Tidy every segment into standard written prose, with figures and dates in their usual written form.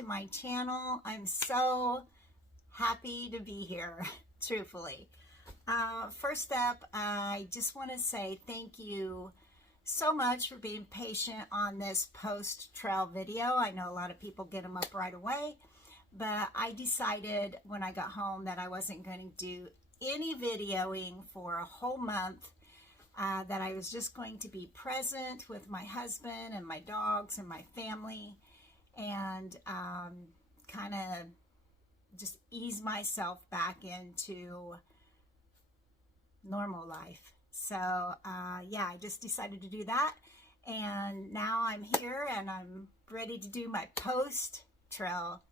to my channel. I'm so happy to be here, truthfully. First up, I just want to say thank you so much for being patient on this post-trail video. I know a lot of people get them up right away, but I decided when I got home that I wasn't going to do any videoing for a whole month, that I was just going to be present with my husband and my dogs and my family, and kind of just ease myself back into normal life. So yeah, I just decided to do that, and now I'm here and I'm ready to do my post-trail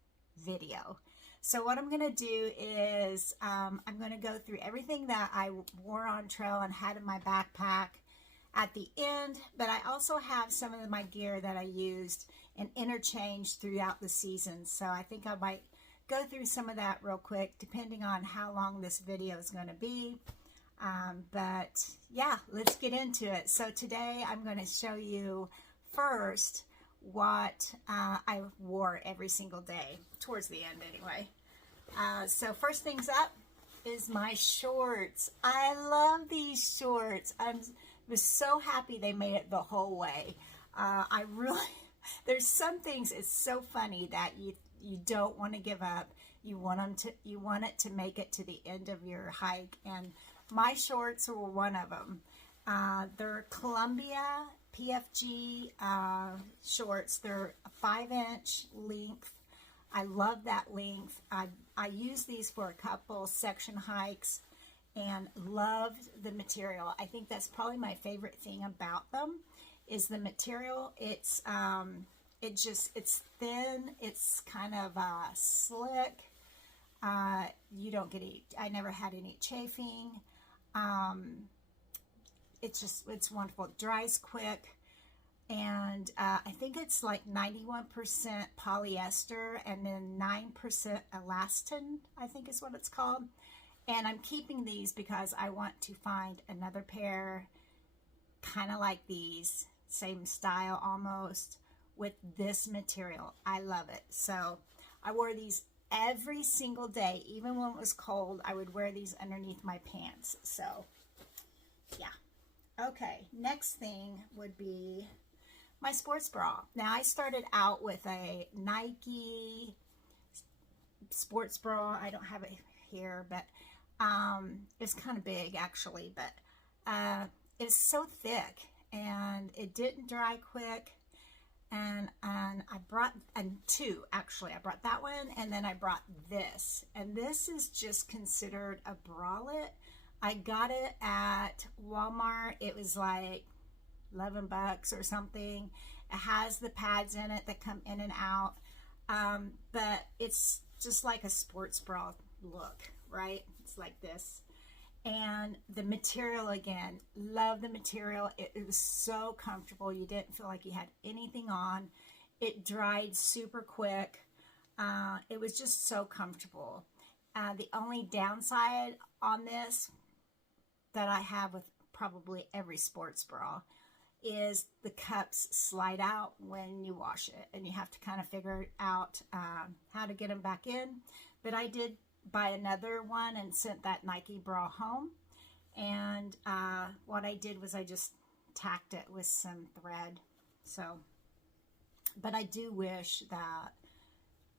video. So what I'm going to do is I'm going to go through everything that I wore on trail and had in my backpack at the end, but I also have some of my gear that I used and interchanged throughout the season. So I think I might go through some of that real quick, depending on how long this video is going to be. But yeah, let's get into it. So today I'm going to show you first what I wore every single day, towards the end anyway. So first things up is my shorts. I love these shorts. I was so happy they made it the whole way. I really, there's some things, it's so funny that you don't want to give up. You want it to make it to the end of your hike, and my shorts were one of them. They're Columbia PFG shorts. They're a 5-inch length. I love that length. I use these for a couple section hikes and loved the material. I think that's probably my favorite thing about them is the material. It's it's thin. It's kind of slick. You don't get any, I never had any chafing. It's wonderful. It dries quick. And I think it's like 91% polyester and then 9% elastin, I think is what it's called. And I'm keeping these because I want to find another pair kind of like these, same style almost, with this material. I love it. So I wore these every single day. Even when it was cold, I would wear these underneath my pants. So yeah. Okay, next thing would be my sports bra. Now I started out with a Nike sports bra. I don't have it here, but it's kind of big actually, but it's so thick and it didn't dry quick. And I brought, and two actually, I brought that one, and then I brought this, and this is just considered a bralette. I got it at Walmart. It was like $11 or something. It has the pads in it that come in and out, but it's just like a sports bra look, right? It's like this. And the material, again, love the material. It was so comfortable. You didn't feel like you had anything on. It dried super quick. It was just so comfortable. The only downside on this that I have with probably every sports bra is the cups slide out when you wash it, and you have to kind of figure out how to get them back in. But I did buy another one and sent that Nike bra home, and what I did was I just tacked it with some thread. So, but I do wish that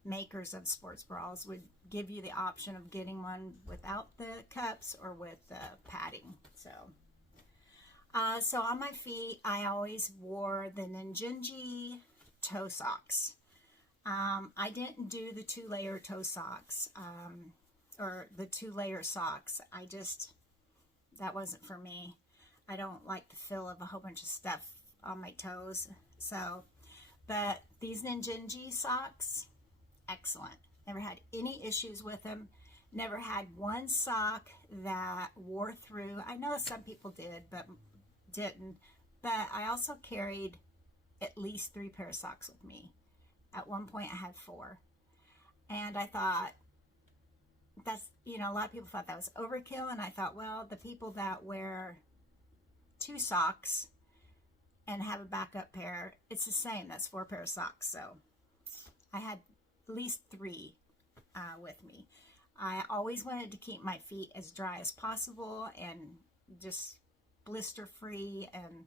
makers of sports bras would give you the option of getting one without the cups or with the padding. So so on my feet, I always wore the Ninjinji toe socks. I didn't do the 2-layer toe socks, or the 2-layer socks. That wasn't for me. I don't like the feel of a whole bunch of stuff on my toes. So, but these Ninjinji socks, excellent. Never had any issues with them. Never had one sock that wore through. I know some people did, but didn't. But I also carried at least 3 pair of socks with me. At one point I had 4. And I thought, that's, a lot of people thought that was overkill. And I thought, well, the people that wear 2 socks and have a backup pair, it's the same. That's 4 pair of socks. So I had least 3 with me. I always wanted to keep my feet as dry as possible and just blister free, and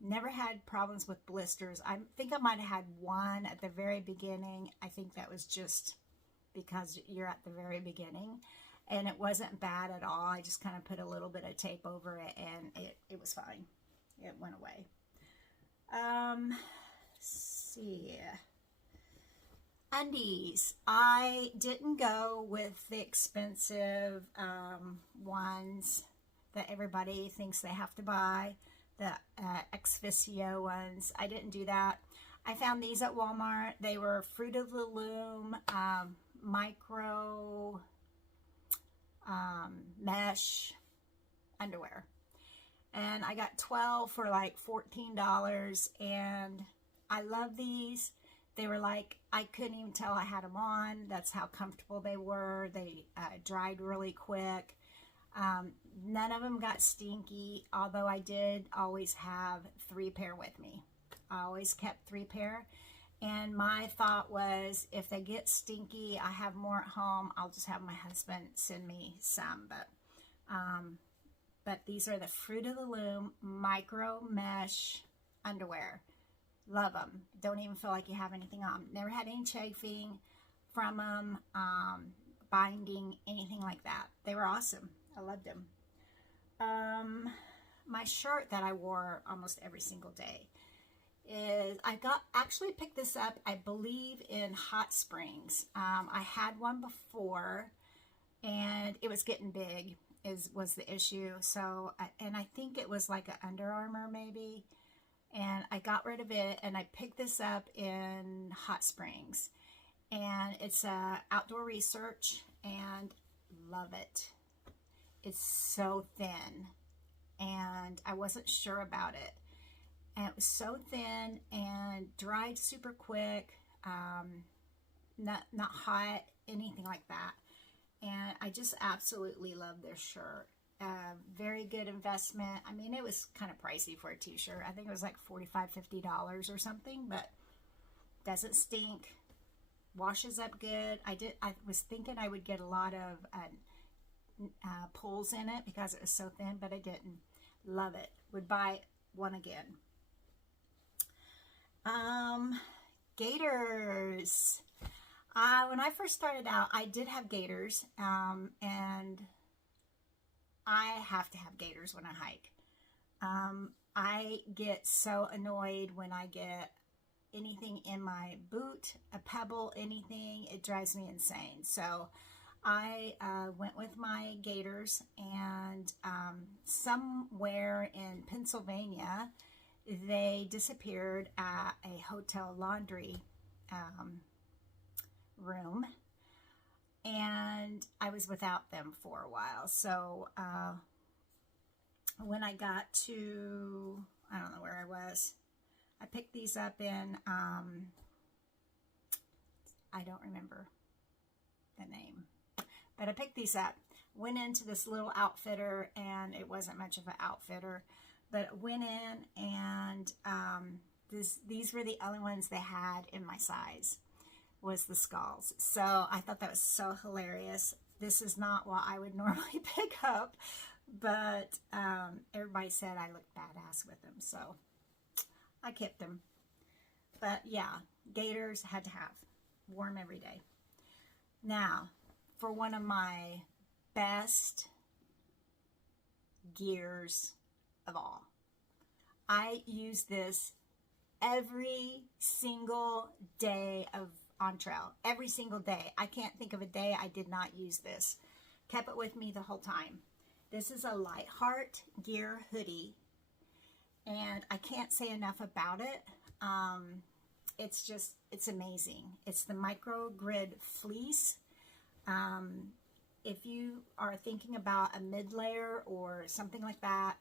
never had problems with blisters. I think I might have had one at the very beginning. I think that was just because you're at the very beginning, and it wasn't bad at all. I just kind of put a little bit of tape over it, and it was fine. It went away. See. Undies. I didn't go with the expensive ones that everybody thinks they have to buy, the Exfisio ones. I didn't do that. I found these at Walmart. They were Fruit of the Loom micro mesh underwear. And I got 12 for like $14, and I love these. They were like, I couldn't even tell I had them on. That's how comfortable they were. They dried really quick. None of them got stinky, although I did always have 3 pair with me. I always kept 3 pair. And my thought was, if they get stinky, I have more at home, I'll just have my husband send me some. But these are the Fruit of the Loom micro mesh underwear. Love them. Don't even feel like you have anything on. Never had any chafing from them, binding, anything like that. They were awesome. I loved them. My shirt that I wore almost every single day is, actually picked this up, I believe, in Hot Springs. I had one before, and it was getting big, was the issue. So, and I think it was like an Under Armour maybe. And I got rid of it, and I picked this up in Hot Springs. And it's outdoor research, and love it. It's so thin, and I wasn't sure about it. And it was so thin and dried super quick, not hot, anything like that. And I just absolutely love their shirt. Very good investment. I mean, it was kind of pricey for a t-shirt. I think it was like $45, $50 or something, but doesn't stink, washes up good. I was thinking I would get a lot of pulls in it because it was so thin, but I didn't. Love it. Would buy one again. Gaiters. When I first started out, I did have gaiters, and I have to have gaiters when I hike. I get so annoyed when I get anything in my boot, a pebble, anything. It drives me insane. So I went with my gaiters, and somewhere in Pennsylvania, they disappeared at a hotel laundry room, and I was without them for a while. So when I got to, I don't know where I was, I picked these up in, I don't remember the name, but I picked these up, went into this little outfitter, and it wasn't much of an outfitter, but went in, and these were the only ones they had in my size, was the skulls. So I thought that was so hilarious. This is not what I would normally pick up, but everybody said I looked badass with them, so I kept them. But yeah, gaiters had to have. Wore them every day. Now, for one of my best gears of all, I use this every single day on trail. Every single day. I can't think of a day I did not use this. Kept it with me the whole time. This is a Lightheart gear hoodie, and I can't say enough about it. It's amazing. It's the micro grid fleece. If you are thinking about a mid layer or something like that,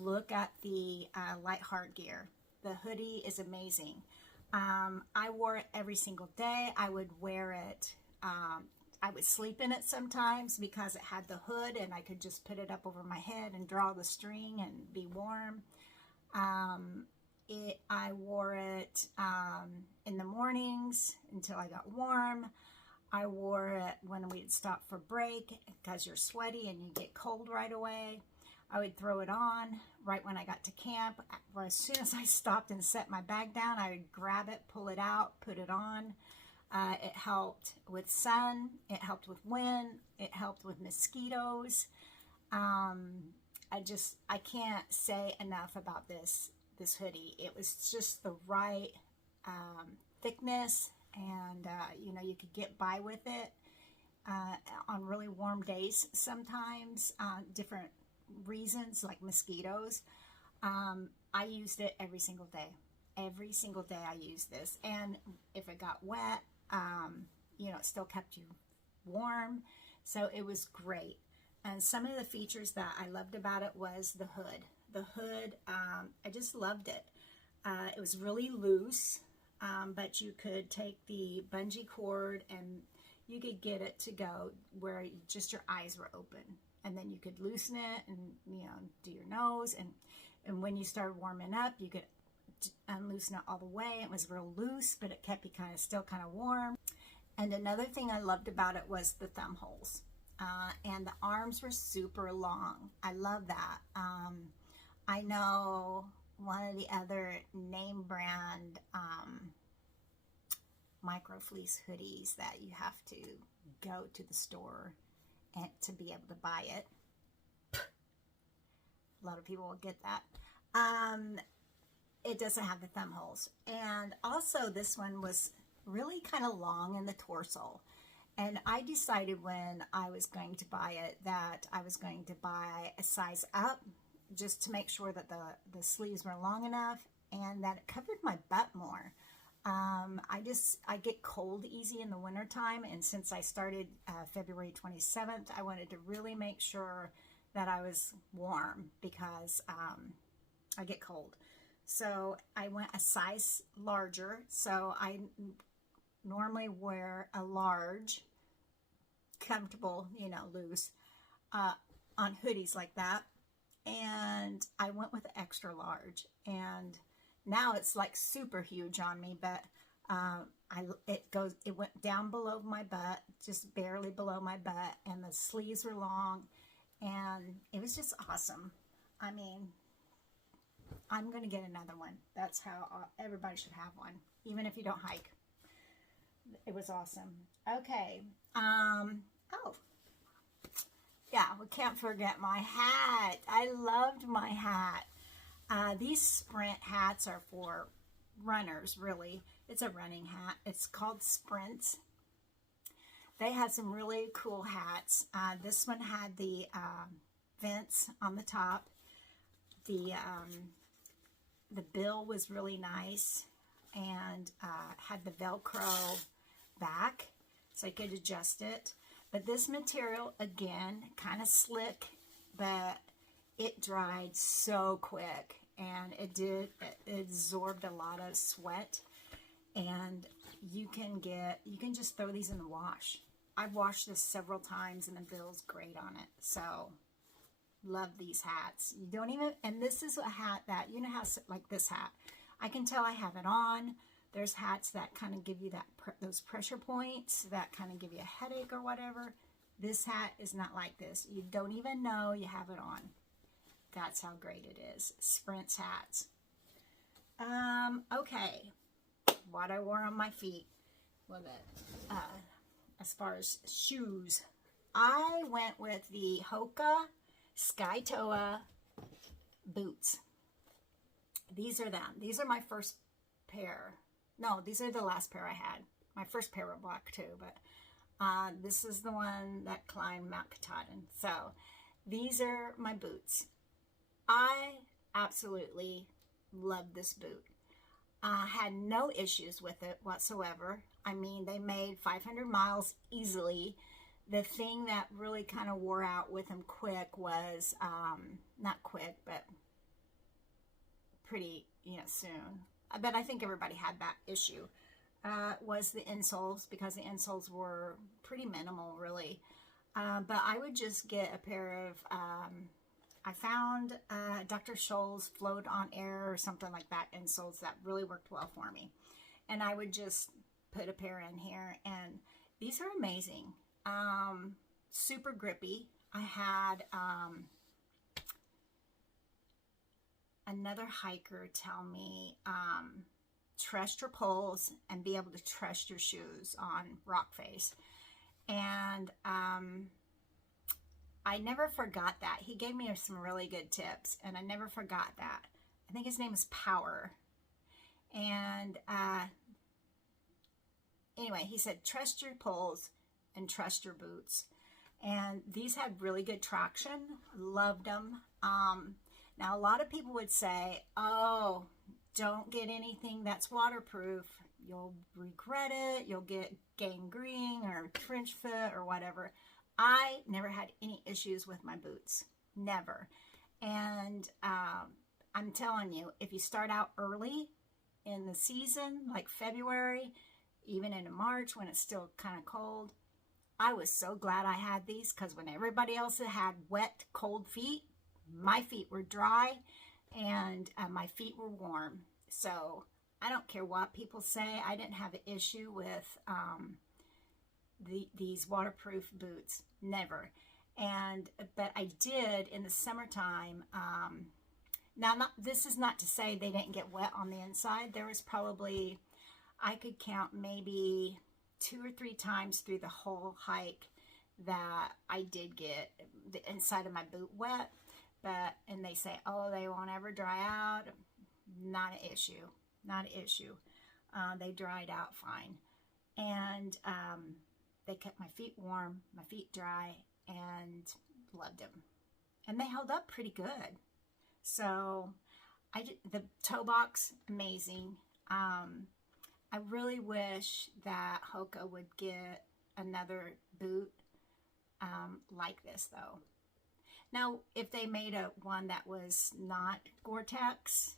look at the Lightheart gear. The hoodie is amazing. I wore it every single day. I would wear it. I would sleep in it sometimes because it had the hood, and I could just put it up over my head and draw the string and be warm. I wore it in the mornings until I got warm. I wore it when we'd stop for break because you're sweaty and you get cold right away. I would throw it on right when I got to camp. Or as soon as I stopped and set my bag down, I would grab it, pull it out, put it on. It helped with sun. It helped with wind. It helped with mosquitoes. I can't say enough about this hoodie. It was just the right thickness, and you know, you could get by with it on really warm days sometimes, different reasons like mosquitoes. I used it every single day. Every single day I used this, and if it got wet, you know, it still kept you warm, so it was great. And some of the features that I loved about it was the hood. The hood, I just loved it. It was really loose, but you could take the bungee cord and you could get it to go where just your eyes were open. And then you could loosen it and, you know, do your nose. And when you started warming up, you could unloosen it all the way. It was real loose, but it kept you still kind of warm. And another thing I loved about it was the thumb holes. And the arms were super long. I love that. I know one of the other name brand micro fleece hoodies that you have to go to the store and to be able to buy it. A lot of people will get that. It doesn't have the thumb holes. And also this one was really kind of long in the torso. And I decided when I was going to buy it that I was going to buy a size up, just to make sure that the sleeves were long enough and that it covered my butt more. I get cold easy in the wintertime, and since I started February 27th, I wanted to really make sure that I was warm because I get cold. So I went a size larger. So I normally wear a large, comfortable, you know, loose, on hoodies like that. And I went with extra large, and now it's like super huge on me, but it went down below my butt, just barely below my butt, and the sleeves were long, and it was just awesome. I mean, I'm going to get another one. That's how everybody should have one, even if you don't hike. It was awesome. Okay. Oh, yeah, we can't forget my hat. I loved my hat. These Sprint hats are for runners, really. It's a running hat. It's called Sprint. They had some really cool hats. This one had the vents on the top. The bill was really nice and had the Velcro back, so you could adjust it. But this material, again, kind of slick, but it dried so quick, and it absorbed a lot of sweat. And you can just throw these in the wash. I've washed this several times, and the bill's great on it. So love these hats. You don't even, and this is a hat that, you know how, like this hat, I can tell I have it on. There's hats that kind of give you those pressure points that kind of give you a headache or whatever. This hat is not like this. You don't even know you have it on. That's how great it is. Sprint's hats. Okay. What I wore on my feet with it. As far as shoes, I went with the Hoka Sky Toa boots. These are them. These are my first pair. No, these are the last pair I had. My first pair were black too, but this is the one that climbed Mount Katahdin. So these are my boots. I absolutely love this boot. I had no issues with it whatsoever. I mean, they made 500 miles easily. The thing that really kind of wore out with them quick was, not quick, but pretty, soon. But I think everybody had that issue, was the insoles, because the insoles were pretty minimal, really. But I would just get a pair of, I found Dr. Scholl's Float on Air or something like that insoles that really worked well for me. And I would just put a pair in here, and these are amazing. Super grippy. I had another hiker tell me trust your poles and be able to trust your shoes on rock face. And I never forgot that. He gave me some really good tips, and I never forgot that. I think his name is Power. And anyway, he said, trust your poles and trust your boots. And these had really good traction. Loved them. Now, a lot of people would say, oh, don't get anything that's waterproof. You'll regret it. You'll get gangrene or trench foot or whatever. I never had any issues with my boots. Never. And I'm telling you, if you start out early in the season, like February, even into March when it's still kind of cold, I was so glad I had these, because when everybody else had wet, cold feet, my feet were dry and my feet were warm. So I don't care what people say. I didn't have an issue with these waterproof boots. Never. But I did in the summertime. Now, this is not to say they didn't get wet on the inside. There was probably, I could count maybe 2 or 3 times through the whole hike that I did get the inside of my boot wet. And they say, oh, they won't ever dry out. Not an issue. Not an issue. They dried out fine. And they kept my feet warm, my feet dry, and loved them. And they held up pretty good. So the toe box, amazing. I really wish that Hoka would get another boot like this, though. Now, if they made one that was not Gore-Tex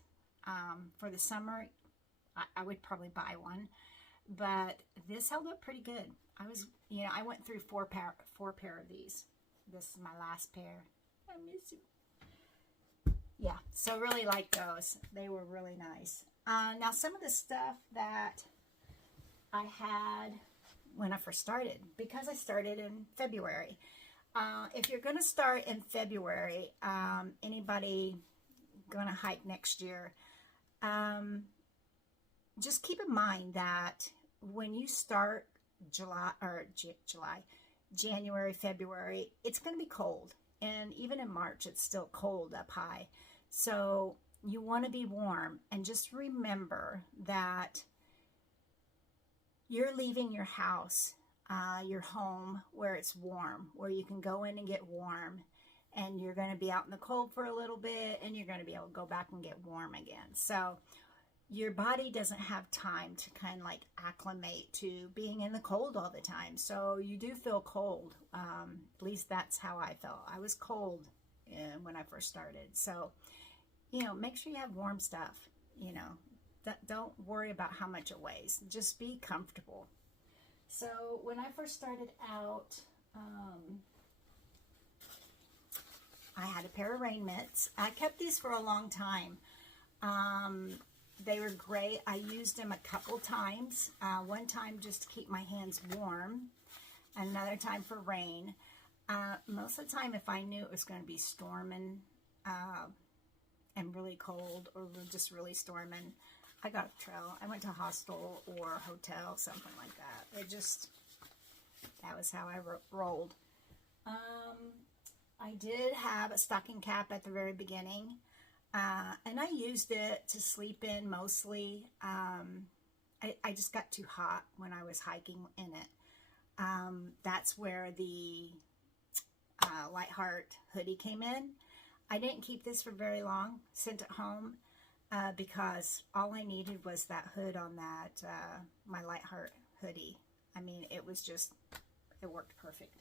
for the summer, I would probably buy one. But this held up pretty good. I went through four pair of these. This is my last pair. I miss you. Yeah, so really like those. They were really nice. Now, some of the stuff that I had when I first started, because I started in February. If you're going to start in February, anybody going to hike next year, just keep in mind that when you start January, February, it's going to be cold. And even in March, it's still cold up high. So you want to be warm. And just remember that you're leaving your house, your home, where it's warm, where you can go in and get warm. And you're going to be out in the cold for a little bit, and you're going to be able to go back and get warm again. So your body doesn't have time to kind of like acclimate to being in the cold all the time. So you do feel cold. At least that's how I felt. I was cold when I first started. So, make sure you have warm stuff. Don't worry about how much it weighs. Just be comfortable. So when I first started out, I had a pair of rain mitts. I kept these for a long time. They were great. I used them a couple times. One time just to keep my hands warm. Another time for rain. Most of the time, if I knew it was going to be storming and really cold, or just really storming, I got a trail. I went to a hostel or hotel, something like that. That was how I rolled. I did have a stocking cap at the very beginning. And I used it to sleep in mostly. I just got too hot when I was hiking in it. That's where the Lightheart hoodie came in. I didn't keep this for very long, sent it home, because all I needed was that hood on that, my Lightheart hoodie. I mean, it worked perfect.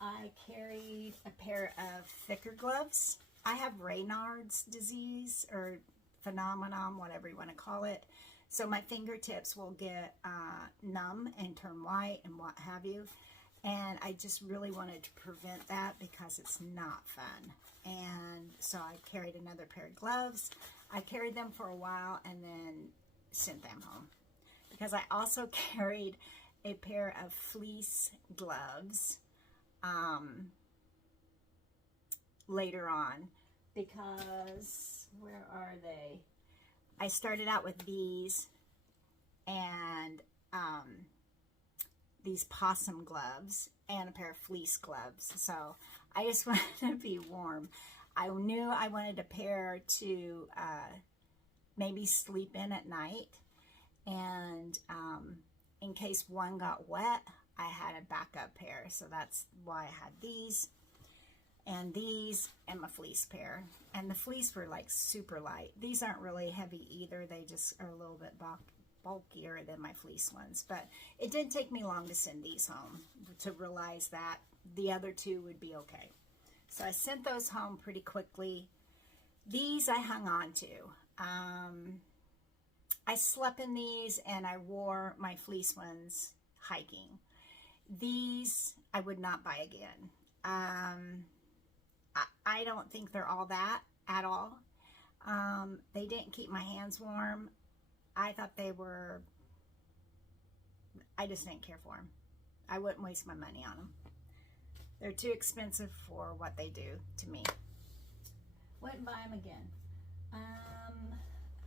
I carried a pair of thicker gloves. I have Raynaud's disease, or phenomenon, whatever you want to call it. So my fingertips will get numb and turn white and what have you. And I just really wanted to prevent that because it's not fun. And so I carried another pair of gloves. I carried them for a while and then sent them home. Because I also carried a pair of fleece gloves later on. Because, where are they? I started out with these and these possum gloves and a pair of fleece gloves. So I just wanted to be warm. I knew I wanted a pair to maybe sleep in at night. And in case one got wet, I had a backup pair. So that's why I had these and my fleece pair. And the fleece were like super light. These aren't really heavy either. They just are a little bit bulkier than my fleece ones. But it didn't take me long to send these home to realize that the other two would be okay. So I sent those home pretty quickly. These I hung on to. I slept in these and I wore my fleece ones hiking. These I would not buy again. I don't think they're all that at all. They didn't keep my hands warm. I thought they were, I just didn't care for them. I wouldn't waste my money on them. They're too expensive for what they do to me. Wouldn't buy them again.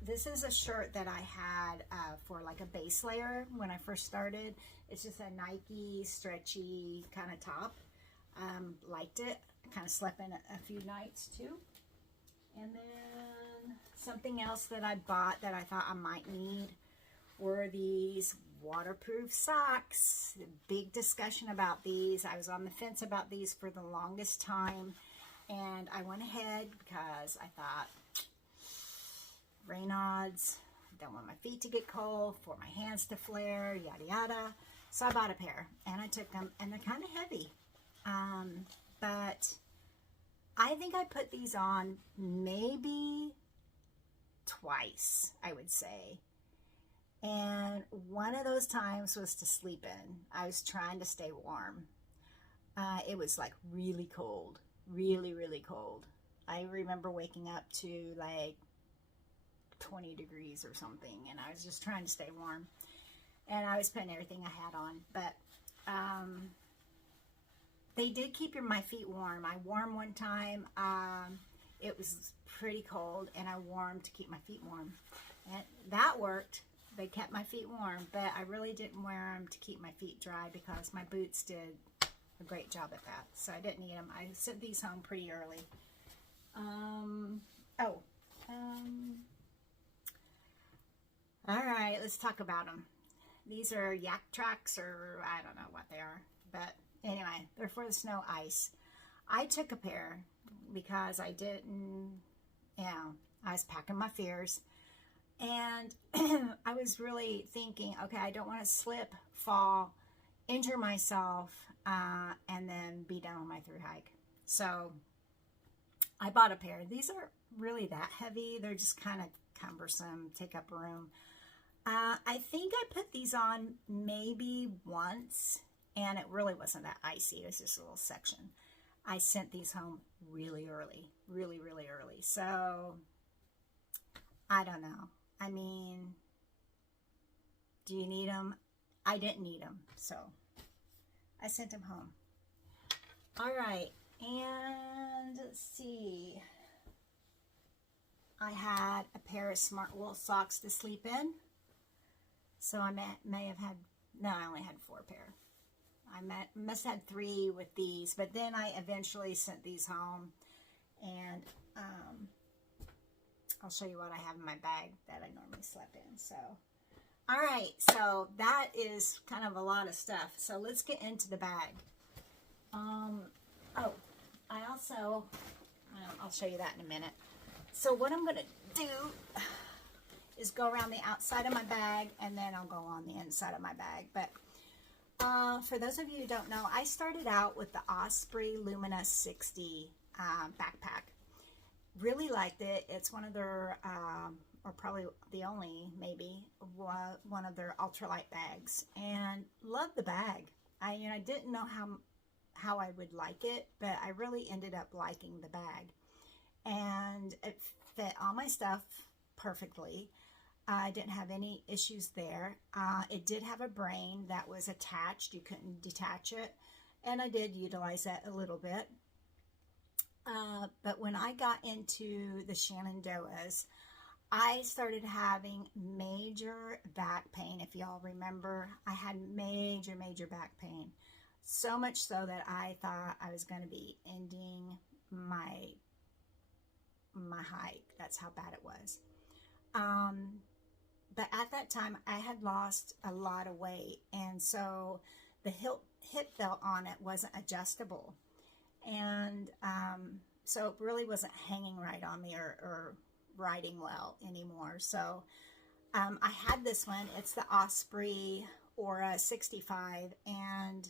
This is a shirt that I had for like a base layer when I first started. It's just a Nike stretchy kind of top. Liked it. Kind of slept in a few nights too. And then something else that I bought that I thought I might need were these waterproof socks. Big discussion about these. I was on the fence about these for the longest time. And I went ahead because I thought, rain odds, don't want my feet to get cold, for my hands to flare, yada yada. So I bought a pair and I took them, and they're kind of heavy. But I think I put these on maybe twice, I would say. And one of those times was to sleep in. I was trying to stay warm. It was like really cold, really, really cold. I remember waking up to like 20 degrees or something, and I was just trying to stay warm. And I was putting everything I had on, but they did keep my feet warm. I wore them one time. It was pretty cold, and I wore them to keep my feet warm. And that worked. They kept my feet warm, but I really didn't wear them to keep my feet dry because my boots did a great job at that. So I didn't need them. I sent these home pretty early. All right, let's talk about them. These are yak tracks, or I don't know what they are, but anyway, they're for the snow ice. I took a pair because I didn't, I was packing my fears. And I was really thinking, okay, I don't want to slip, fall, injure myself, and then be done with my thru hike. So I bought a pair. These aren't really that heavy. They're just kind of cumbersome, take up room. I think I put these on maybe once, and it really wasn't that icy. It was just a little section. I sent these home really early, really, really early. So I don't know. I mean, do you need them? I didn't need them, so I sent them home. All right, and let's see. I had a pair of smart wool socks to sleep in. So I may have had, no, I only had 4 pair. I must have had 3 with these, but then I eventually sent these home, and I'll show you what I have in my bag that I normally slept in. So, all right, so that is kind of a lot of stuff. So let's get into the bag. I also, I'll show you that in a minute. So what I'm going to do is go around the outside of my bag, and then I'll go on the inside of my bag. But for those of you who don't know, I started out with the Osprey Luminous 60 backpack. Really liked it. It's one of their, or probably the only, maybe, one of their ultralight bags. And love the bag. I didn't know how I would like it, but I really ended up liking the bag. And it fit all my stuff perfectly. I didn't have any issues there. It did have a brain that was attached. You couldn't detach it. And I did utilize that a little bit. But when I got into the Shenandoahs, I started having major back pain. If y'all remember, I had major back pain. So much so that I thought I was going to be ending my hike. That's how bad it was. But at that time, I had lost a lot of weight, and so the hip belt on it wasn't adjustable, and so it really wasn't hanging right on me or riding well anymore. So I had this one. It's the Osprey Aura 65, and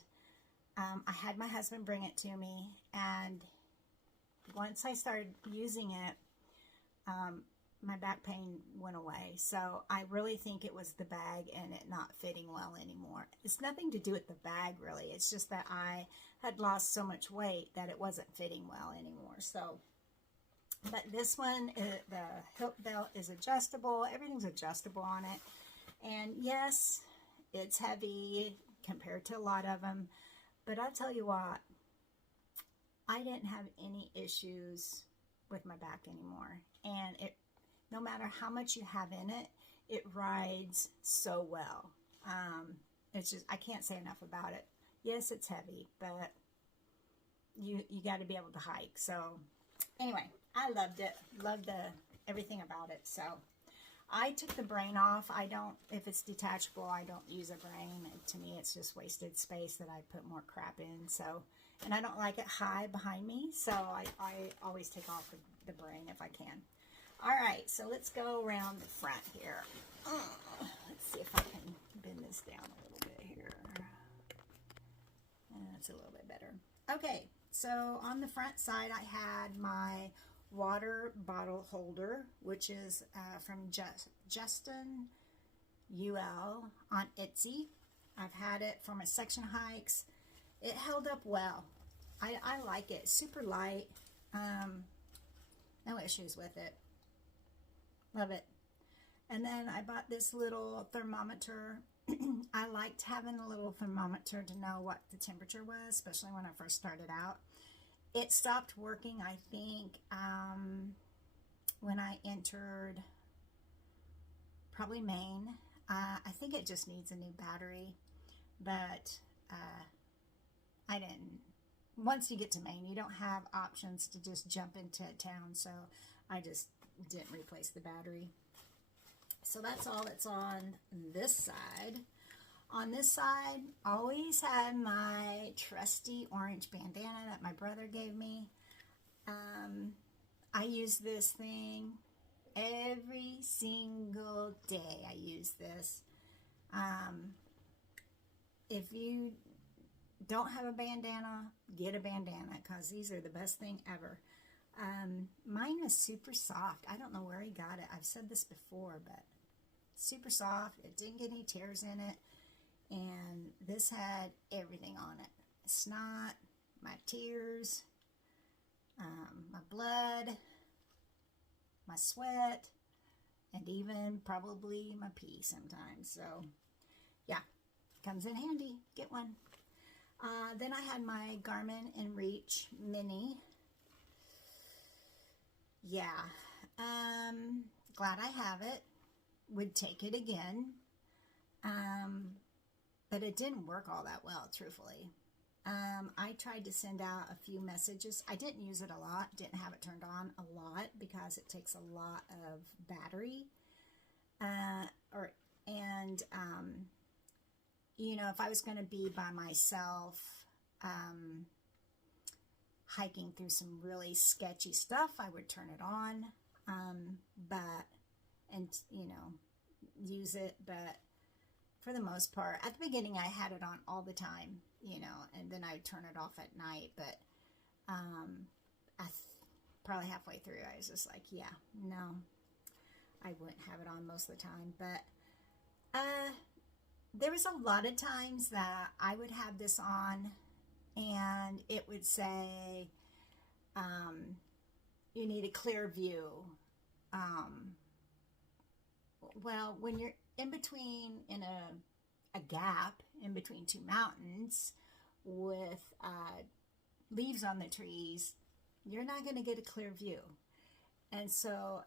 I had my husband bring it to me, and once I started using it, my back pain went away. So I really think it was the bag and it not fitting well anymore. It's nothing to do with the bag, really. It's just that I had lost so much weight that it wasn't fitting well anymore. So, but this one, the hip belt is adjustable. Everything's adjustable on it. And yes, it's heavy compared to a lot of them. But I'll tell you what, I didn't have any issues with my back anymore. And no matter how much you have in it, it rides so well. It's just, I can't say enough about it. Yes, it's heavy, but you got to be able to hike. So anyway, I loved it. Loved everything about it. So I took the brain off. If it's detachable, I don't use a brain. To me, it's just wasted space that I put more crap in. So, and I don't like it high behind me. So I always take off the brain if I can. All right, so let's go around the front here. Let's see if I can bend this down a little bit here. That's a little bit better. Okay, so on the front side, I had my water bottle holder, which is from Justin UL on Etsy. I've had it for my section hikes. It held up well. I like it. Super light. No issues with it. Love it. And then I bought this little thermometer. I liked having a little thermometer to know what the temperature was, especially when I first started out. It stopped working, I think, when I entered probably Maine. I think it just needs a new battery, but I didn't. Once you get to Maine, you don't have options to just jump into a town, so I just didn't replace the battery. So that's all that's on this side. On this side, always had my trusty orange bandana that my brother gave me. I use this thing every single day. I use this. If you don't have a bandana, get a bandana, because these are the best thing ever. Mine is super soft. I don't know where he got it. I've said this before, but super soft. It didn't get any tears in it. And this had everything on it. Snot, my tears, my blood, my sweat, and even probably my pee sometimes. So, yeah, comes in handy. Get one. Then I had my Garmin InReach Mini. Yeah, glad I have it. Would take it again. But it didn't work all that well, truthfully. I tried to send out a few messages. I didn't use it a lot, didn't have it turned on a lot because it takes a lot of battery. You know, if I was going to be by myself, hiking through some really sketchy stuff, I would turn it on, you know, use it, but for the most part, at the beginning, I had it on all the time, you know, and then I would turn it off at night, but probably halfway through, I was just like, yeah, no, I wouldn't have it on most of the time, but there was a lot of times that I would have this on and it would say, you need a clear view. Well, when you're in between, in a gap in between two mountains with leaves on the trees, you're not going to get a clear view. And so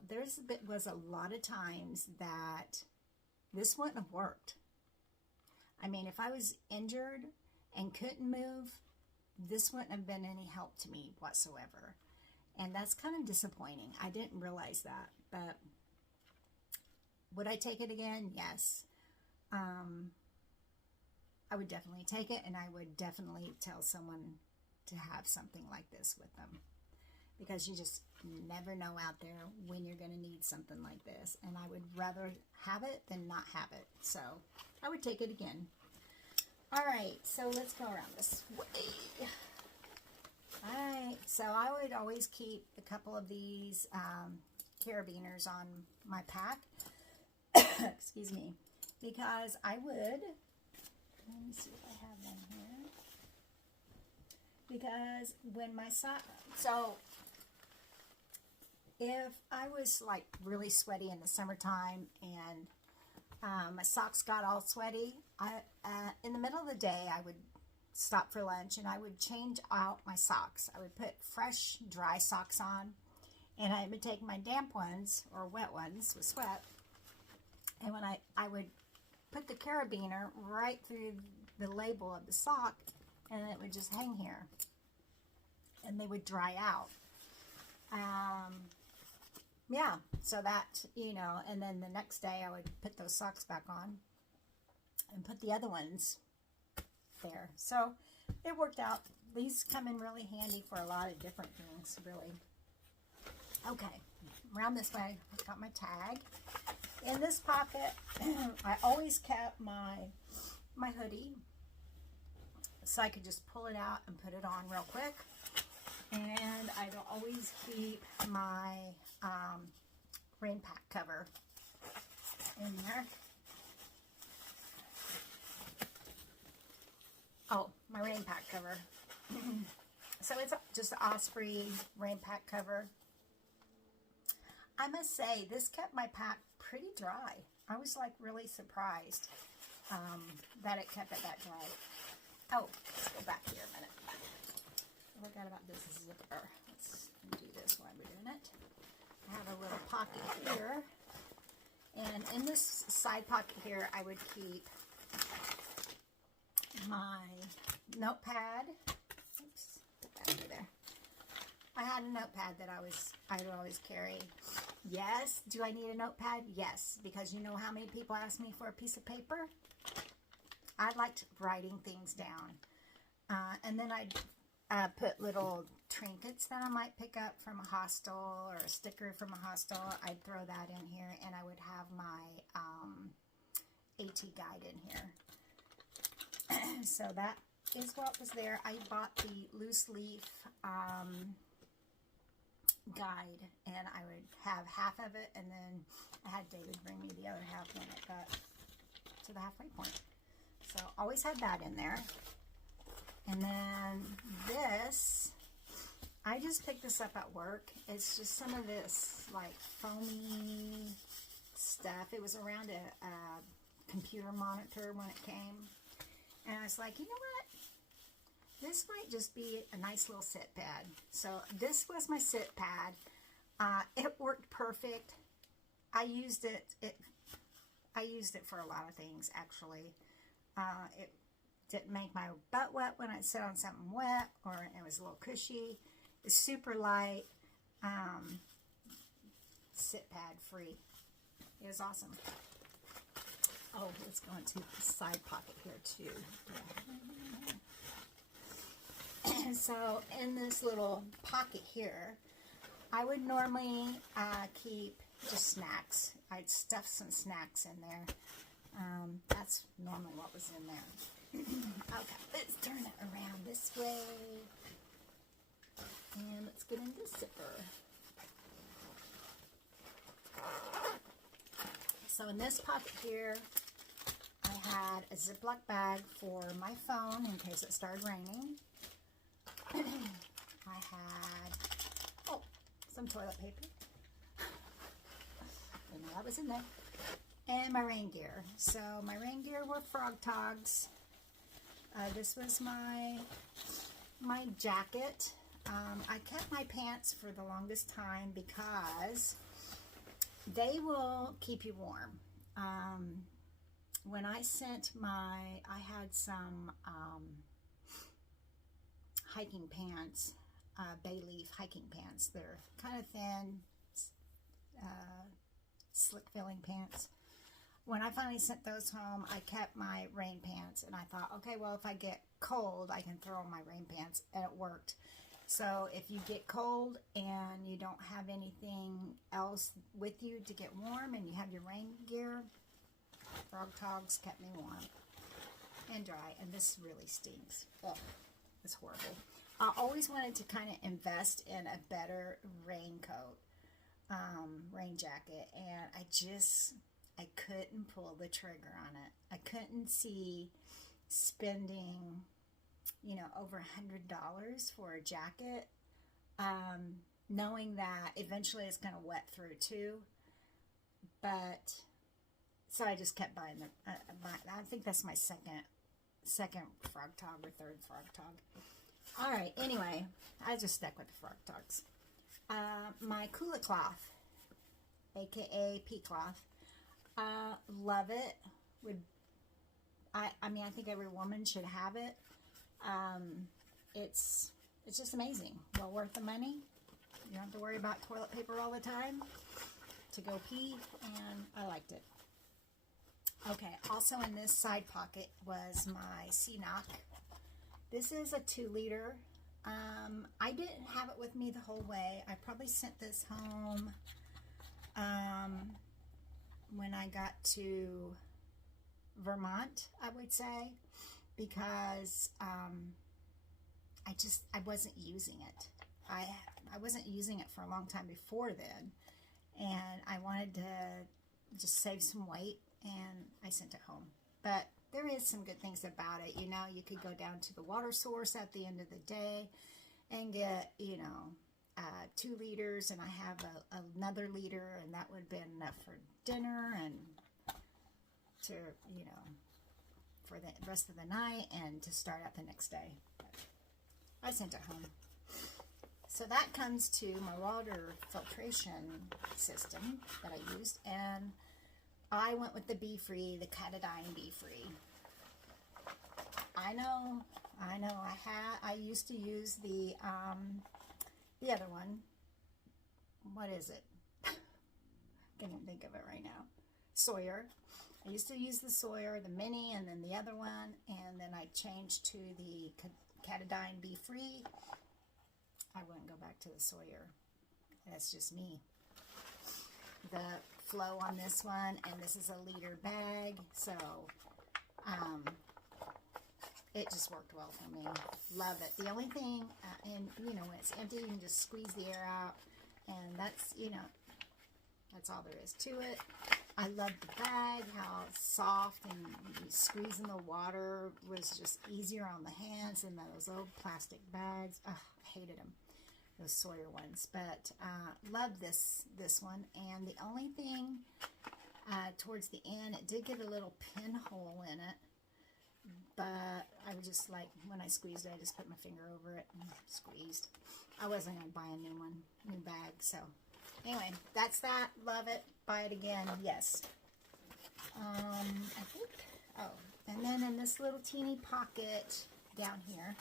was a lot of times that this wouldn't have worked. I mean, if I was injured and couldn't move, this wouldn't have been any help to me whatsoever. And that's kind of disappointing. I didn't realize that, but would I take it again? Yes. I would definitely take it, and I would definitely tell someone to have something like this with them, because you just never know out there when you're going to need something like this, and I would rather have it than not have it. So I would take it again. All right, so let's go around this way. All right, so I would always keep a couple of these carabiners on my pack. Excuse me, because I would, let me see if I have one here, because when my sock, so if I was like really sweaty in the summertime and my socks got all sweaty, in the middle of the day I would stop for lunch and I would change out my socks. I would put fresh dry socks on, and I would take my damp ones or wet ones with sweat, and when I would put the carabiner right through the label of the sock, and it would just hang here, and they would dry out. Yeah, so that, you know, and then the next day I would put those socks back on and put the other ones there. So it worked out. These come in really handy for a lot of different things, really. Okay, around this way, I've got my tag. In this pocket, I always kept my hoodie, so I could just pull it out and put it on real quick. And I will always keep my rain pack cover in there. Oh, my rain pack cover. So it's just the Osprey rain pack cover. I must say, this kept my pack pretty dry. I was like really surprised that it kept it that dry. Oh, let's go back here a minute. I forgot about this zipper. Let's do this while we're doing it. I have a little pocket here. And in this side pocket here, I would keep my notepad. Oops, put that over there. I had a notepad that I would always carry. Yes, do I need a notepad? Yes, because you know how many people ask me for a piece of paper? I liked writing things down. And then I'd put little trinkets that I might pick up from a hostel, or a sticker from a hostel. I'd throw that in here, and I would have my AT guide in here. So that is what was there. I bought the loose leaf guide, and I would have half of it, and then I had David bring me the other half when it got to the halfway point. So always had that in there. And then this, I just picked this up at work. It's just some of this like foamy stuff. It was around a computer monitor when it came. And I was like, you know what? This might just be a nice little sit pad. So this was my sit pad. It worked perfect. I used it for a lot of things, actually. It didn't make my butt wet when I sit on something wet, or it was a little cushy. It's super light, sit pad free. It was awesome. Oh, let's go into the side pocket here too. Yeah. So in this little pocket here, I would normally keep just snacks. I'd stuff some snacks in there. That's normally what was in there. Okay, let's turn it around this way. And let's get in the zipper. So in this pocket here, I had a Ziploc bag for my phone in case it started raining. I had, oh, some toilet paper. Didn't know that was in there. And my rain gear. So my rain gear were Frog Togs. This was my jacket. I kept my pants for the longest time because they will keep you warm. When I sent I had some hiking pants, bay leaf hiking pants. They're kind of thin, slick filling pants. When I finally sent those home, I kept my rain pants, and I thought, okay, well, if I get cold, I can throw on my rain pants, and it worked. So if you get cold and you don't have anything else with you to get warm, and you have your rain gear, Frog Togs kept me warm and dry, and this really stinks. Oh, it's horrible. I always wanted to kind of invest in a better raincoat, rain jacket, and I couldn't pull the trigger on it. I couldn't see spending, over $100 for a jacket, knowing that eventually it's going to wet through too. But so I just kept buying them. I think that's my second Frog Tog or third Frog Tog. All right. Anyway, I just stuck with the Frog Togs. My Kula cloth, aka pea cloth. Love it. I mean, I think every woman should have it. It's just amazing. Well worth the money. You don't have to worry about toilet paper all the time to go pee, and I liked it. Okay, also in this side pocket was my Helinox. This is a 2-liter. I didn't have it with me the whole way. I probably sent this home when I got to Vermont, I would say, because I wasn't using it. I wasn't using it for a long time before then, and I wanted to just save some weight, and I sent it home. But there is some good things about it. You could go down to the water source at the end of the day and get 2 liters, and I have another liter, and that would have been enough for dinner and to for the rest of the night and to start out the next day. But I sent it home. So that comes to my water filtration system that I used, and I went with the Be-Free, the Katadyn Be-Free. I know. I used to use the other one. What is it? Can't even think of it right now. Sawyer. I used to use the Sawyer, the mini, and then the other one, and then I changed to the Katadyn Be-Free. I wouldn't go back to the Sawyer. That's just me. The flow on this one, and this is a liter bag, so it just worked well for me. Love it. The only thing, and when it's empty, you can just squeeze the air out, and that's that's all there is to it. I love the bag, how soft, and squeezing the water was just easier on the hands than those old plastic bags. Ugh, I hated them, those Sawyer ones. But love this one. And the only thing towards the end, it did get a little pinhole in it. But I was just like, when I squeezed it, I just put my finger over it and squeezed. I wasn't going to buy a new bag. So anyway, that's that. Love it. Buy it again. Yes. I think, and then in this little teeny pocket down here,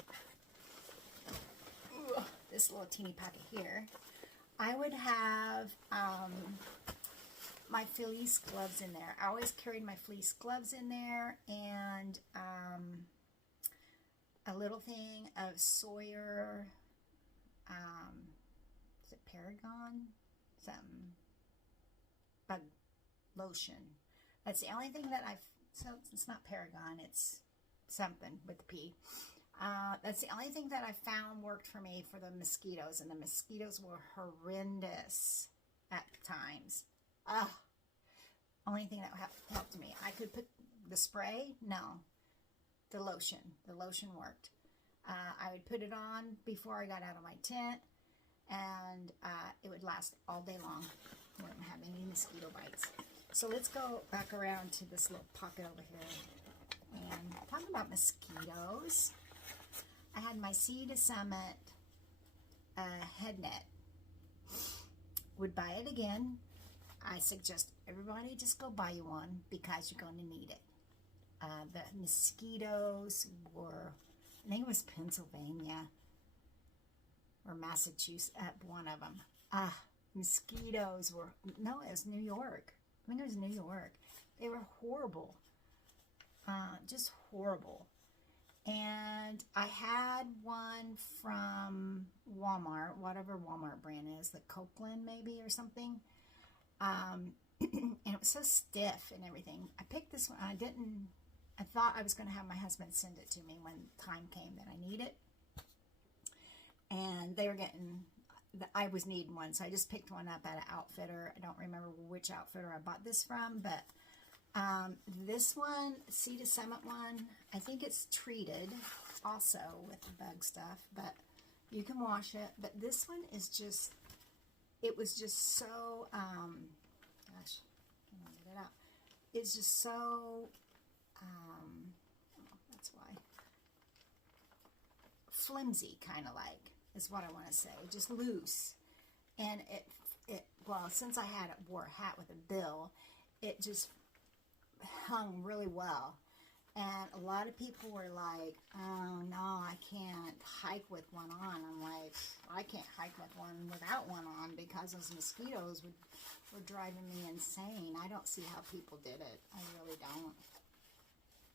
this little teeny pocket here, I would have my fleece gloves in there. I always carried my fleece gloves in there, and a little thing of Sawyer, is it Paragon? Something. Bug lotion. That's the only thing that so it's not Paragon, it's something with the P. That's the only thing that I found worked for me for the mosquitoes, and the mosquitoes were horrendous at times. Only thing that helped me. I could put the spray, no, the lotion. The lotion worked. I would put it on before I got out of my tent, and it would last all day long. I wouldn't have any mosquito bites. So let's go back around to this little pocket over here. And talking about mosquitoes, I had my Sea to Summit head net. Would buy it again. I suggest everybody just go buy you one because you're going to need it. The mosquitoes were, I think it was Pennsylvania or Massachusetts, one of them. Mosquitoes were, no, it was New York. I think it was New York. They were horrible. Just horrible. And I had one from Walmart, whatever Walmart brand is, the Copeland maybe or something. And it was so stiff and everything. I picked this one. I thought I was going to have my husband send it to me when time came that I need it. And they were I was needing one, so I just picked one up at an outfitter. I don't remember which outfitter I bought this from, but this one, Sea to Summit one, I think it's treated also with bug stuff, but you can wash it. But this one is just, it was just so, gosh, I can't get it out. It's just so, that's why, flimsy, kind of like, is what I want to say. Just loose. And well, since I wore a hat with a bill, it just hung really well. And a lot of people were like, oh no, I can't hike with one on. I'm like, I can't hike with one without one on because those mosquitoes were driving me insane. I don't see how people did it. I really don't.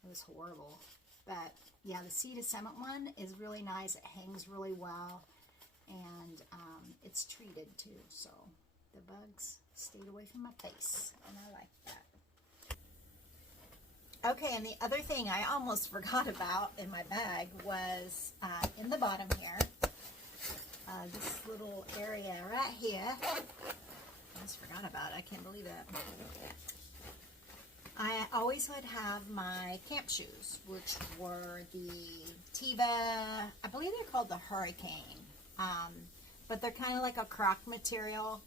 It was horrible. But yeah, the Sea to Summit one is really nice. It hangs really well. And it's treated too. So the bugs stayed away from my face. And I like that. Okay, and the other thing I almost forgot about in my bag was in the bottom here, this little area right here. I just forgot about it. I can't believe it. I always would have my camp shoes, which were the Teva, I believe they're called the Hurricane, but they're kind of like a croc material.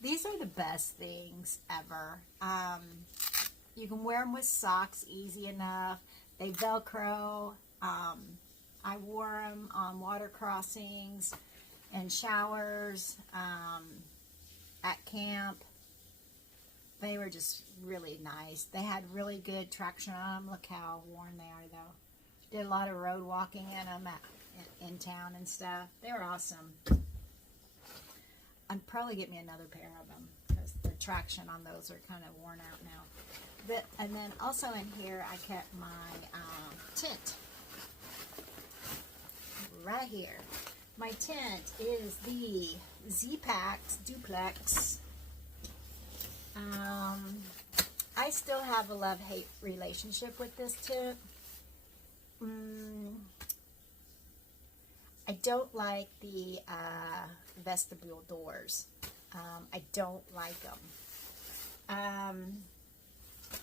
These are the best things ever. You can wear them with socks easy enough. They Velcro. I wore them on water crossings and showers at camp. They were just really nice. They had really good traction on them. Look how worn they are, though. Did a lot of road walking in them in town and stuff. They were awesome. I'd probably get me another pair of them because the traction on those are kind of worn out now. And then also in here, I kept my tent right here. My tent is the Z-Pax Duplex. I still have a love-hate relationship with this tent. I don't like the vestibule doors. I don't like them.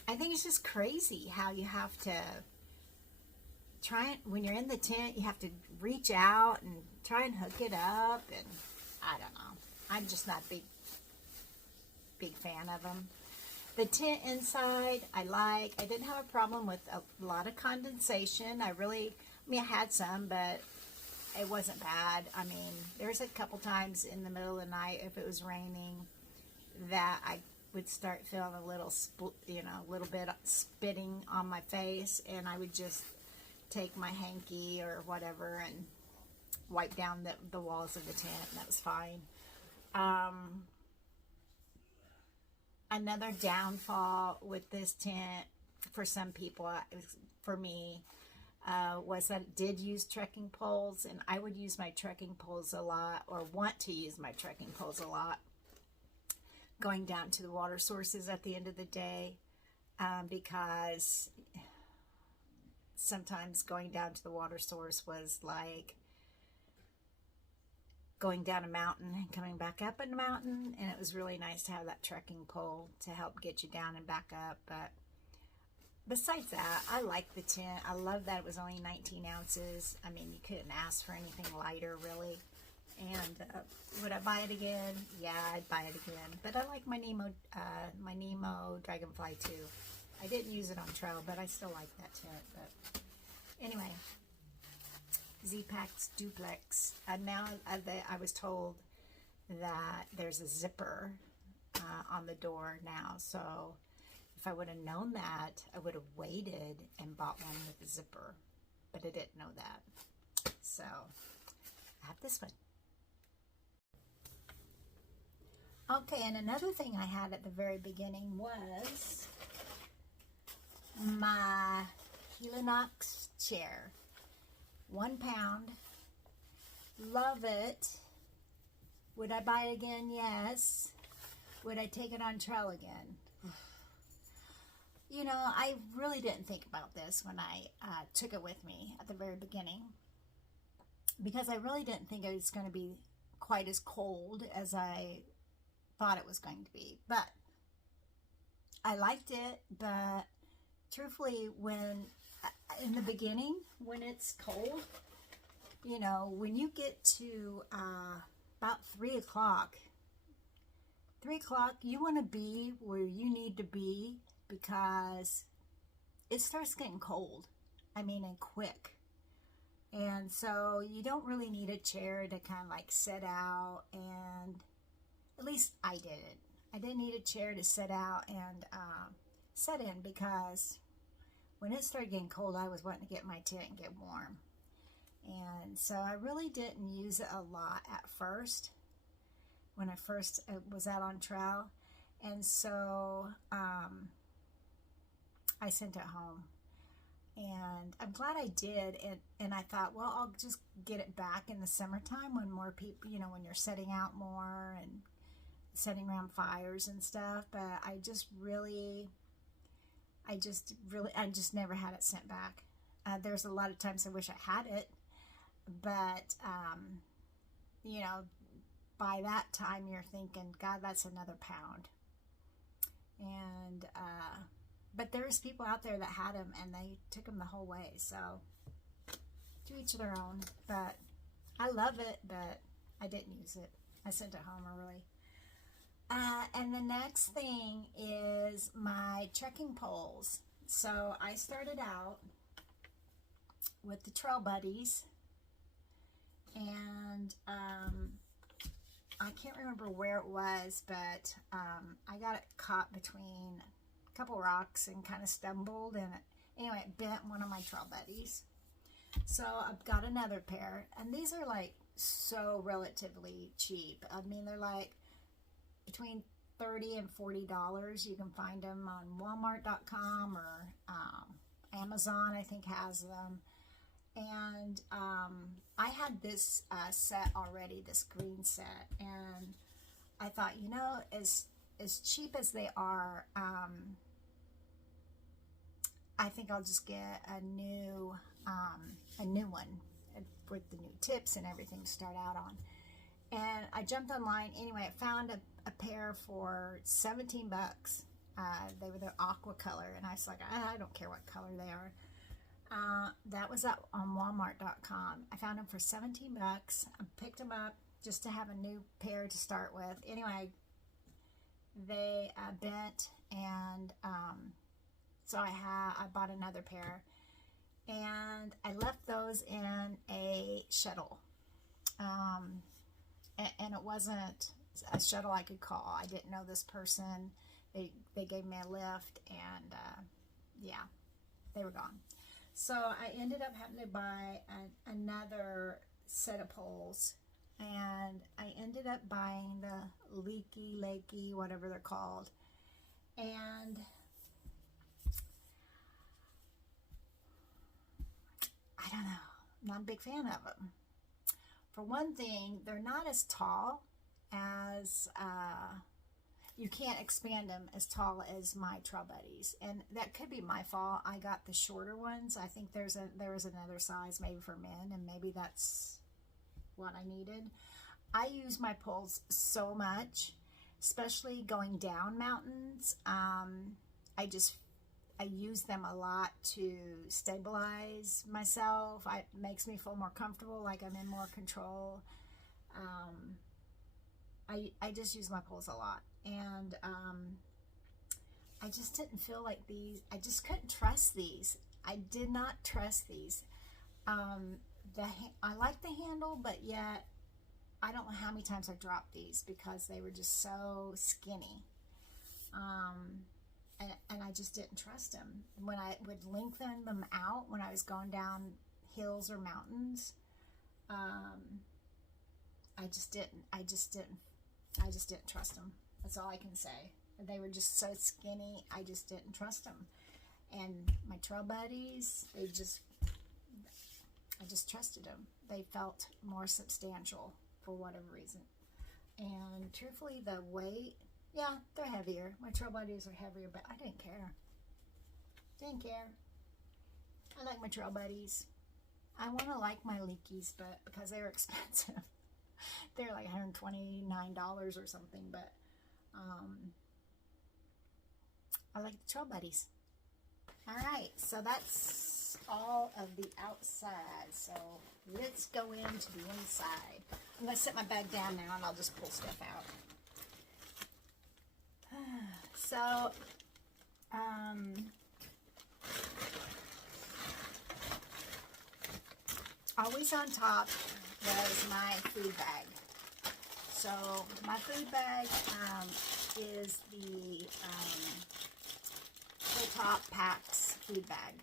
I think it's just crazy how you have to when you're in the tent, you have to reach out and try and hook it up, and I don't know. I'm just not a big fan of them. The tent inside, I didn't have a problem with a lot of condensation. I had some, but it wasn't bad. I mean, there's a couple times in the middle of the night, if it was raining, that I would start feeling a little bit spitting on my face, and I would just take my hanky or whatever and wipe down the walls of the tent, and that was fine. Another downfall with this tent for some people, for me, was that it did use trekking poles, and I would use my trekking poles a lot, or want to use my trekking poles a lot, going down to the water sources at the end of the day, because sometimes going down to the water source was like going down a mountain and coming back up a mountain, and it was really nice to have that trekking pole to help get you down and back up. But besides that, I like the tent. I love that it was only 19 ounces. I mean, you couldn't ask for anything lighter, really. And would I buy it again? Yeah, I'd buy it again. But I like my Nemo Dragonfly too. I didn't use it on trail, but I still like that tent. But anyway, Z-Packs Duplex. Now I was told that there's a zipper on the door now. So if I would have known that, I would have waited and bought one with a zipper. But I didn't know that. So I have this one. Okay, and another thing I had at the very beginning was my Helinox chair. 1 pound. Love it. Would I buy it again? Yes. Would I take it on trail again? You know, I really didn't think about this when I took it with me at the very beginning, because I really didn't think it was going to be quite as cold as I thought it was going to be. But I liked it. But truthfully, when in the beginning, when it's cold, you know, when you get to about 3 o'clock, you want to be where you need to be, because it starts getting cold. I mean, and quick. And so you don't really need a chair to kind of like sit out, and at least I didn't. I didn't need a chair to sit out and sit in, because when it started getting cold, I was wanting to get my tent and get warm. And so I really didn't use it a lot at first, when I first was out on trail. And so I sent it home. And I'm glad I did. And I thought, well, I'll just get it back in the summertime when more people, you know, when you're setting out more and setting around fires and stuff. But I just never had it sent back. There's a lot of times I wish I had it, but you know, by that time you're thinking, God, that's another pound. And but there's people out there that had them, and they took them the whole way. So to each their own. But I love it, but I didn't use it. I sent it home early. And the next thing is my trekking poles. So I started out with the Trail Buddies, and I can't remember where it was, but I got it caught between a couple rocks and kind of stumbled, and anyway, it bent one of my Trail Buddies. So I've got another pair, and these are like so relatively cheap. I mean, they're like between $30 and $40. You can find them on Walmart.com or Amazon, I think, has them. And I had this set already, this green set, and I thought, you know, as cheap as they are, I think I'll just get a new one with the new tips and everything to start out on. And I jumped online. Anyway, I found a pair for 17 bucks. They were the aqua color, and I was like, I don't care what color they are. That was up on Walmart.com. I found them for 17 bucks. I picked them up just to have a new pair to start with. Anyway, they bent, and so I bought another pair, and I left those in a shuttle. And it wasn't a shuttle I could call. I didn't know this person. They gave me a lift, and yeah, they were gone. So I ended up having to buy another set of poles, and I ended up buying the Leaky Lakey, whatever they're called. And I don't know, I'm not a big fan of them. For one thing, they're not as tall as, you can't expand them as tall as my Trail Buddies. And that could be my fault. I got the shorter ones. I think there was another size maybe for men, and maybe that's what I needed. I use my poles so much, especially going down mountains. I use them a lot to stabilize myself. It makes me feel more comfortable, like I'm in more control. I just use my poles a lot, and I just didn't feel like these. I just couldn't trust these. I did not trust these. I like the handle, but yet I don't know how many times I dropped these because they were just so skinny. And I just didn't trust them. When I would lengthen them out when I was going down hills or mountains, I just didn't trust them. That's all I can say. They were just so skinny, I just didn't trust them. And my trail buddies, I just trusted them. They felt more substantial for whatever reason. And truthfully, the weight, yeah, they're heavier. My trail buddies are heavier, but I didn't care. Didn't care. I like my trail buddies. I want to like my Leakies, but because they're expensive, they're like $129 or something. But I like the trail buddies. All right, so that's all of the outside. So let's go into the inside. I'm going to set my bag down now, and I'll just pull stuff out. So, always on top was my food bag. So my food bag is the Top Packs food bag.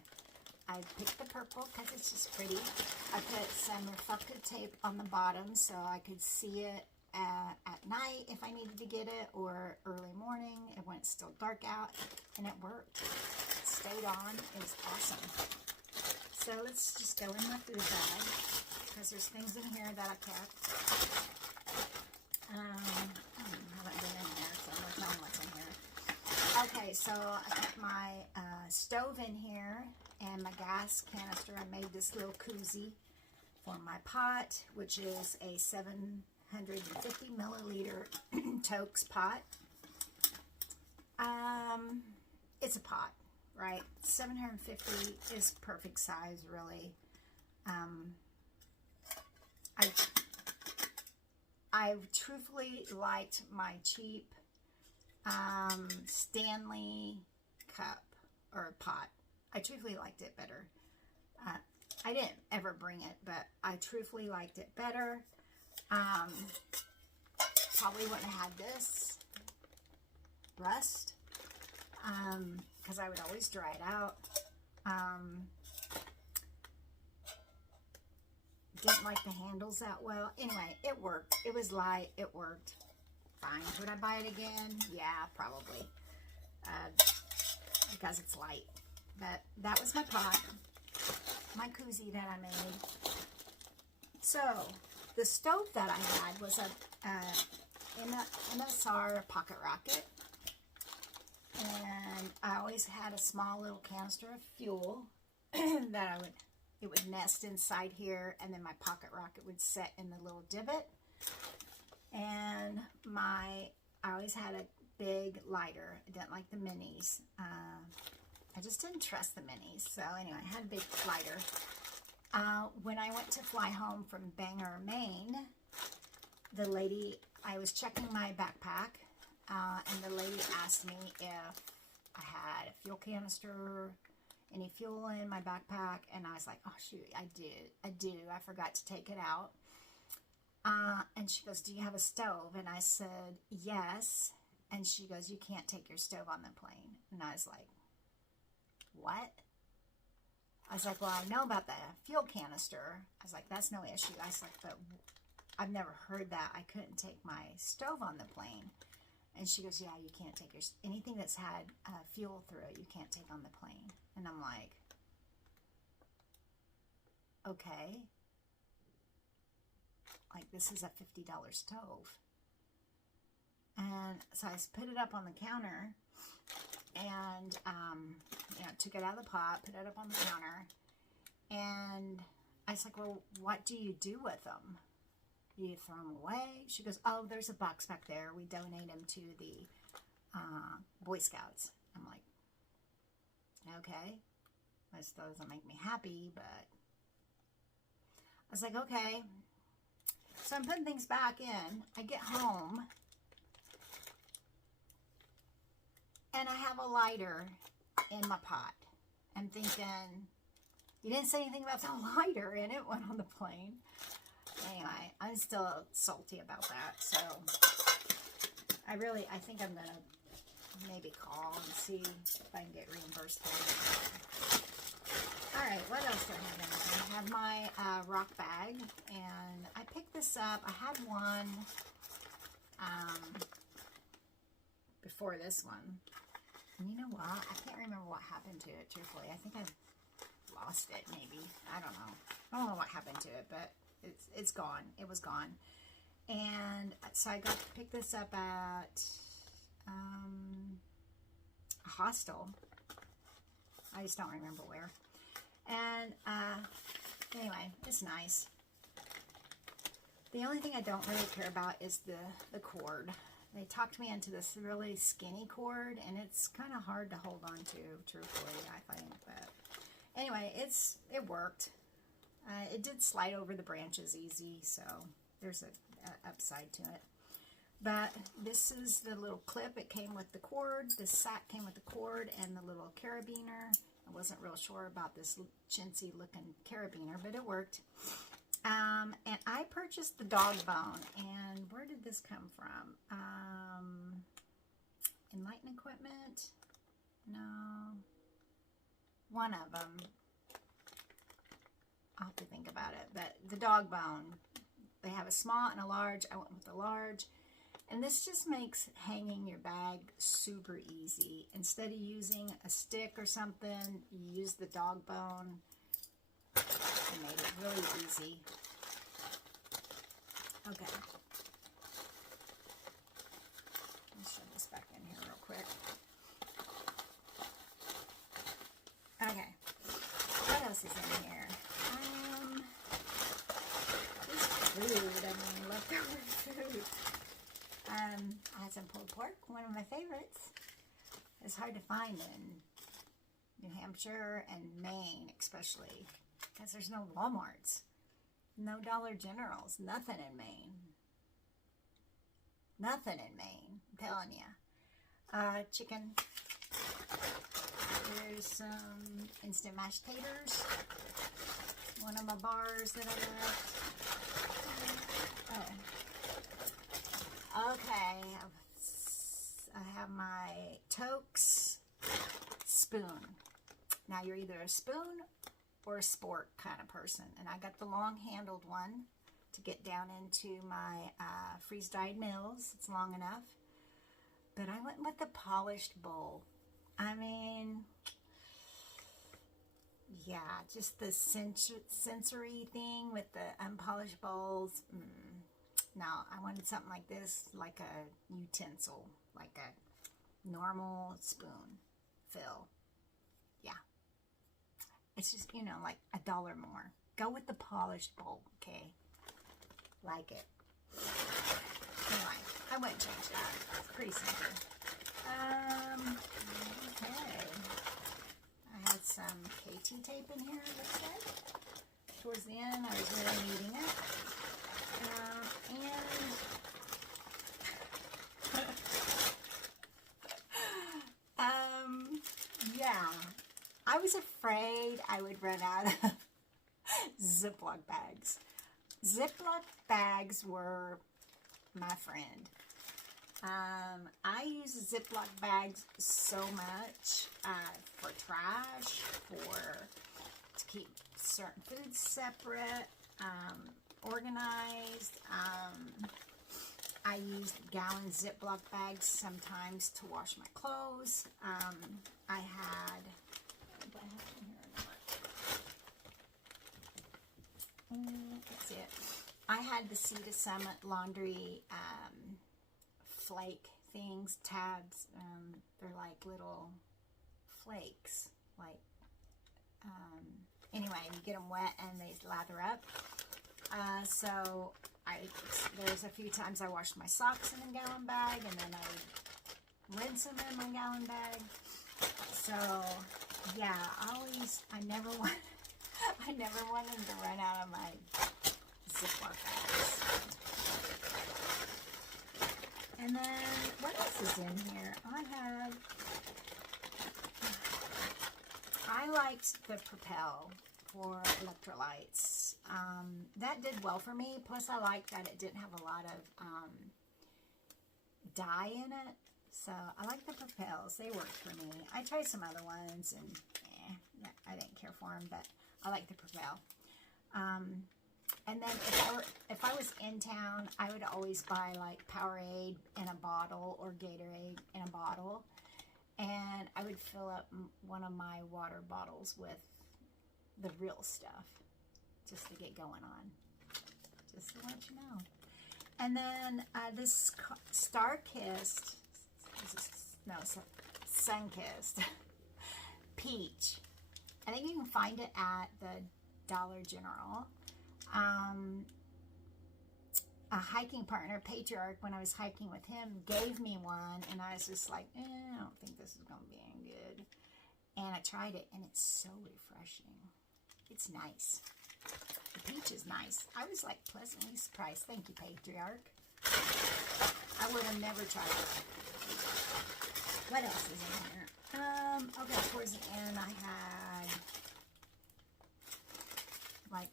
I picked the purple because it's just pretty. I put some reflective tape on the bottom so I could see it at night if I needed to get it, or early morning when it's still dark out, and it worked. It stayed on. It was awesome. So let's just go in my food bag because there's things in here that I kept. I haven't been in there, so I'm going to tell them what's in here. Okay, so I put my stove in here and my gas canister. I made this little koozie for my pot, which is a 750 milliliter Toaks pot. It's a pot, right? 750 is perfect size, really. I truthfully liked my cheap Stanley cup or pot. I truthfully liked it better. I didn't ever bring it, but I truthfully liked it better. Probably wouldn't have had this rust because I would always dry it out. Didn't like the handles that well. Anyway, it worked. It was light. It worked fine. Would I buy it again? Yeah, probably. Because it's light. But that was my pot. My koozie that I made. So, the stove that I had was a MSR pocket rocket. And I always had a small little canister of fuel that it would nest inside here, and then my pocket rocket would set in the little divot. And I always had a big lighter. I didn't like the minis. I just didn't trust the minis. So anyway, I had a big lighter. When I went to fly home from Bangor, Maine, the lady, I was checking my backpack, and the lady asked me if I had a fuel canister, any fuel in my backpack, and I was like, oh shoot, I do. I forgot to take it out. And she goes, do you have a stove? And I said, yes. And she goes, you can't take your stove on the plane. And I was like, what? I was like, well, I know about the fuel canister. I was like, that's no issue. I was like, but I've never heard that I couldn't take my stove on the plane. And she goes, yeah, you can't take anything that's had fuel through it, you can't take on the plane. And I'm like, okay. Like, this is a $50 stove. And so I put it up on the counter and, took it out of the pot, put it up on the counter. And I was like, well, what do you do with them? Do you throw them away? She goes, oh, there's a box back there. We donate them to the Boy Scouts. I'm like, Okay. That still doesn't make me happy, but I was like, okay. So I'm putting things back in. I get home and I have a lighter in my pot. I'm thinking, you didn't say anything about the lighter in it when on the plane. Anyway, I'm still salty about that. So I think I'm going to maybe call and see if I can get reimbursed for it. All right, what else do I have in there? I have my rock bag, and I picked this up. I had one before this one. And you know what? I can't remember what happened to it, truthfully. I think I lost it, maybe. I don't know. I don't know what happened to it, but it's gone. It was gone. And so I got to pick this up at a hostel. I just don't remember where. And anyway, it's nice. The only thing I don't really care about is the cord. They talked me into this really skinny cord, and it's kind of hard to hold on to, truthfully, I think. But anyway, it worked. It did slide over the branches easy, so there's a upside to it. But this is the little clip. It came with the cord. This sack came with the cord and the little carabiner. I wasn't real sure about this chintzy looking carabiner, but it worked. And I purchased the dog bone. And where did this come from? Enlighten Equipment? No. One of them. I'll have to think about it. But the dog bone. They have a small and a large. I went with the large. And this just makes hanging your bag super easy. Instead of using a stick or something, you use the dog bone. It made it really easy. Okay. Let's shove this back in here real quick. Okay. What else is in here? This food. I mean, leftover food. I had some pulled pork, one of my favorites. It's hard to find in New Hampshire and Maine, especially, because there's no Walmarts, no Dollar Generals, nothing in Maine. Nothing in Maine, I'm telling you. Chicken. There's some instant mashed taters. One of my bars that I left. Oh. Okay, I have my Tokes spoon. Now you're either a spoon or a sport kind of person. And I got the long-handled one to get down into my freeze-dried meals. It's long enough. But I went with the polished bowl. I mean, yeah, just the sensory thing with the unpolished bowls. No, I wanted something like this, like a utensil, like a normal spoon fill. Yeah. It's just, you know, like $1 more. Go with the polished bowl, okay? Like it. Anyway, I wouldn't change that. It's pretty simple. Okay. I had some KT tape in here, it looks like. Towards the end, I was really needing it. Yeah, I was afraid I would run out of Ziploc bags. Ziploc bags were my friend. I use Ziploc bags so much for trash, to keep certain foods separate, organized. I use gallon Ziploc bags sometimes to wash my clothes. I had, what do I have in here? Let's see it. I had the Sea to Summit laundry flake things, tabs. They're like little flakes. Like, anyway, you get them wet and they lather up. So there's a few times I washed my socks in a gallon bag, and then I rinse them in my gallon bag. So yeah, I never want, I never wanted to run out of my Ziploc bags. And then, what else is in here? I liked the Propel for electrolytes. That did well for me. Plus, I liked that it didn't have a lot of dye in it. So, I like the Propels. They worked for me. I tried some other ones, and I didn't care for them, but I like the Propel. And then if I was in town, I would always buy like Powerade in a bottle or Gatorade in a bottle. And I would fill up one of my water bottles with the real stuff just to get going on. Just to let you know. And then this Star-Kissed, no, Sun-Kissed Peach. I think you can find it at the Dollar General. A hiking partner, Patriarch, when I was hiking with him, gave me one, and I was just like, I don't think this is going to be any good. And I tried it, and it's so refreshing. It's nice. The peach is nice. I was like pleasantly surprised. Thank you, Patriarch. I would have never tried it. What else is in here? Okay, towards the end, I had like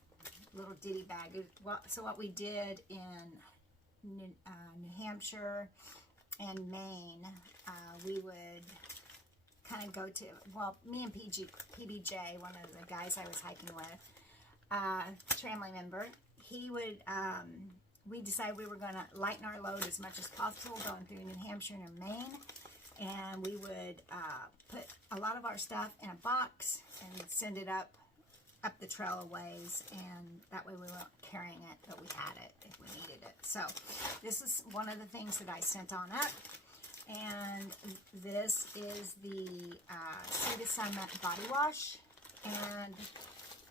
little ditty bag. So what we did in New Hampshire and Maine, we would kind of go to, well, me and PBJ, one of the guys I was hiking with, family member, he would, we decided we were going to lighten our load as much as possible going through New Hampshire and Maine, and we would put a lot of our stuff in a box and send it up the trail a ways, and that way we weren't carrying it, but we had it if we needed it. So this is one of the things that I sent on up, and this is the Sea to Sun Body Wash. And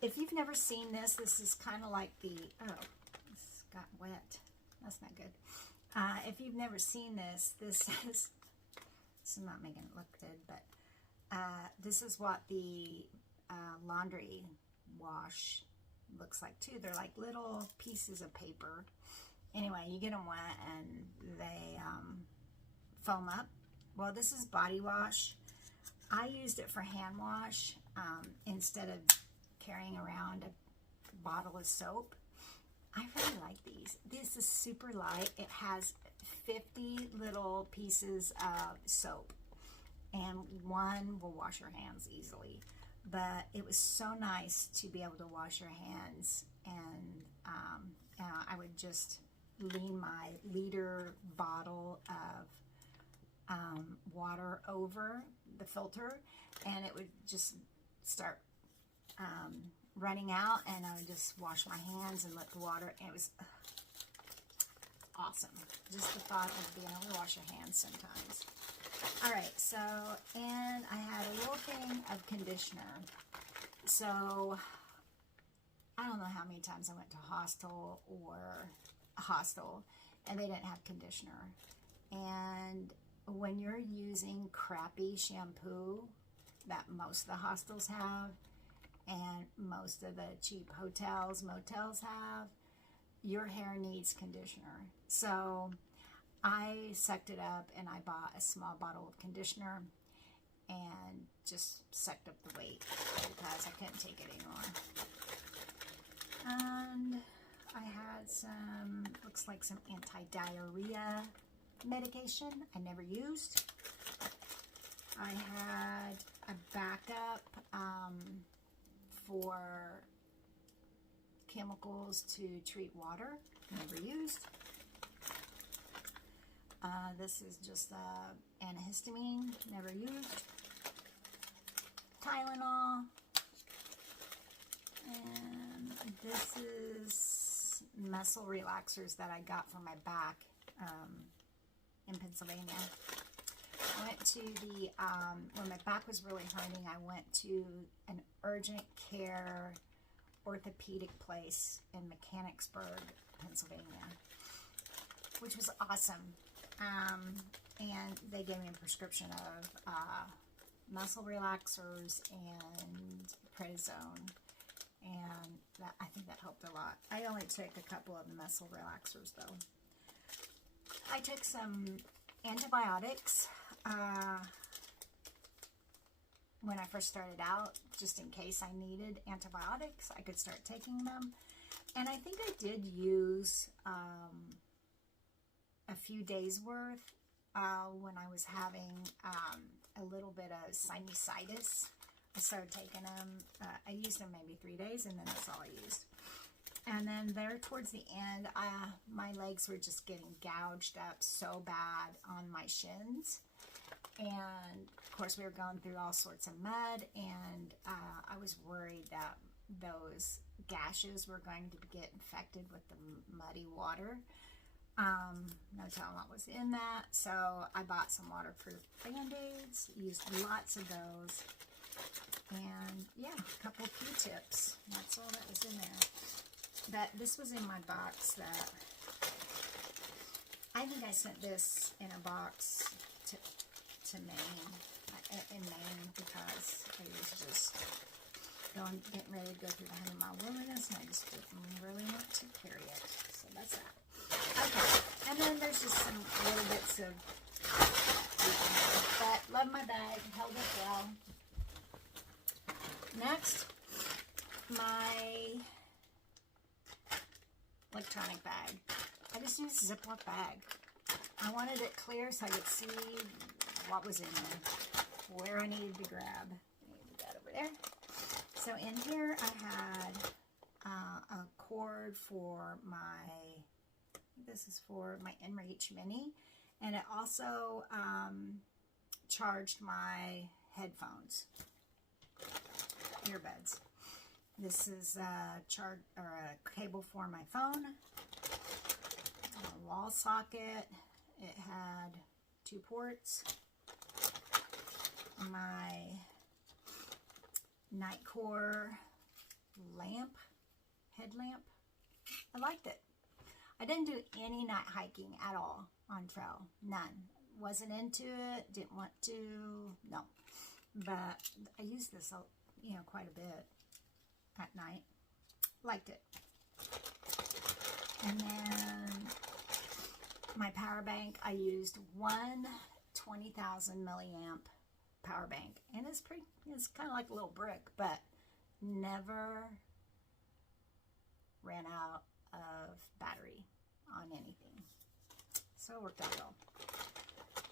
if you've never seen this, this is kind of like the, oh, this got wet. That's not good. If you've never seen this, this is not making it look good, but this is what the laundry wash looks like too. They're like little pieces of paper. Anyway, you get them wet and they foam up. Well, this is body wash. I used it for hand wash instead of carrying around a bottle of soap. I really like these. This is super light. It has 50 little pieces of soap, and one will wash your hands easily. But it was so nice to be able to wash your hands, and I would just lean my liter bottle of water over the filter, and it would just start running out, and I would just wash my hands and let the water, and it was awesome. Just the thought of being able to wash your hands sometimes. All right, so, and I had a little thing of conditioner. So, I don't know how many times I went to a hostel, and they didn't have conditioner. And when you're using crappy shampoo that most of the hostels have, and most of the cheap hotels, motels have, your hair needs conditioner. So, I sucked it up and I bought a small bottle of conditioner and just sucked up the weight because I couldn't take it anymore. And I had some, looks like some anti-diarrhea medication I never used. I had a backup for chemicals to treat water, never used. This is just antihistamine, never used. Tylenol. And this is muscle relaxers that I got for my back in Pennsylvania. I went to the, when my back was really hurting, I went to an urgent care orthopedic place in Mechanicsburg, Pennsylvania, which was awesome. And they gave me a prescription of muscle relaxers and prednisone, and I think that helped a lot. I only took a couple of the muscle relaxers though. I took some antibiotics when I first started out, just in case I needed antibiotics, I could start taking them. And I think I did use a few days worth when I was having a little bit of sinusitis. I started taking them. I used them maybe 3 days, and then that's all I used. And then there towards the end, my legs were just getting gouged up so bad on my shins. And of course, we were going through all sorts of mud, and I was worried that those gashes were going to get infected with the muddy water. No telling what was in that. So I bought some waterproof Band-Aids, used lots of those, and yeah, a couple of Q-tips. That's all that was in there. This was in my box that I think I sent this in a box to Maine, in Maine, because I was just getting ready to go through the 100-mile wilderness, and I just didn't really want to carry it. So that's that. Okay, and then there's just some little bits of, but love my bag, held it well. Next, my electronic bag. I just used a Ziploc bag. I wanted it clear so I could see what was in there, where I needed to grab. I needed that over there. So in here I had a cord for this is for my InReach Mini, and it also charged my headphones, earbuds. This is a cable for my phone, a wall socket. It had 2 ports. My Nightcore headlamp. I liked it. I didn't do any night hiking at all on trail. None. Wasn't into it. Didn't want to. No. But I used this, quite a bit at night. Liked it. And then my power bank, I used one 20,000 milliamp power bank, and it's kind of like a little brick, but never ran out of battery on anything, so it worked out well.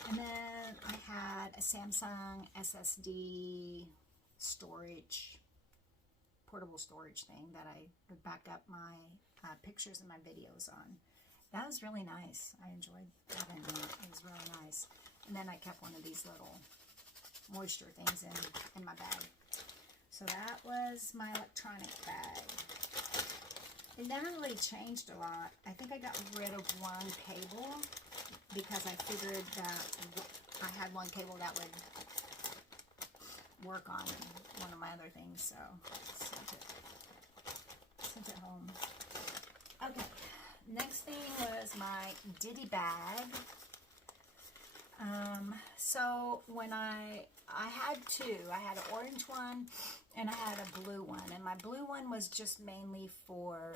And then I had a Samsung SSD portable storage thing that I would back up my pictures and my videos on. That was really nice. I enjoyed having it. It was really nice. And then I kept one of these little moisture things in my bag. So that was my electronic bag. It never really changed a lot. I think I got rid of one cable because I figured that I had one cable that would work on one of my other things, so sent it home. Okay, next thing was my Ditty bag. So when I had 2. I had an orange one and I had a blue one, and my blue one was just mainly for,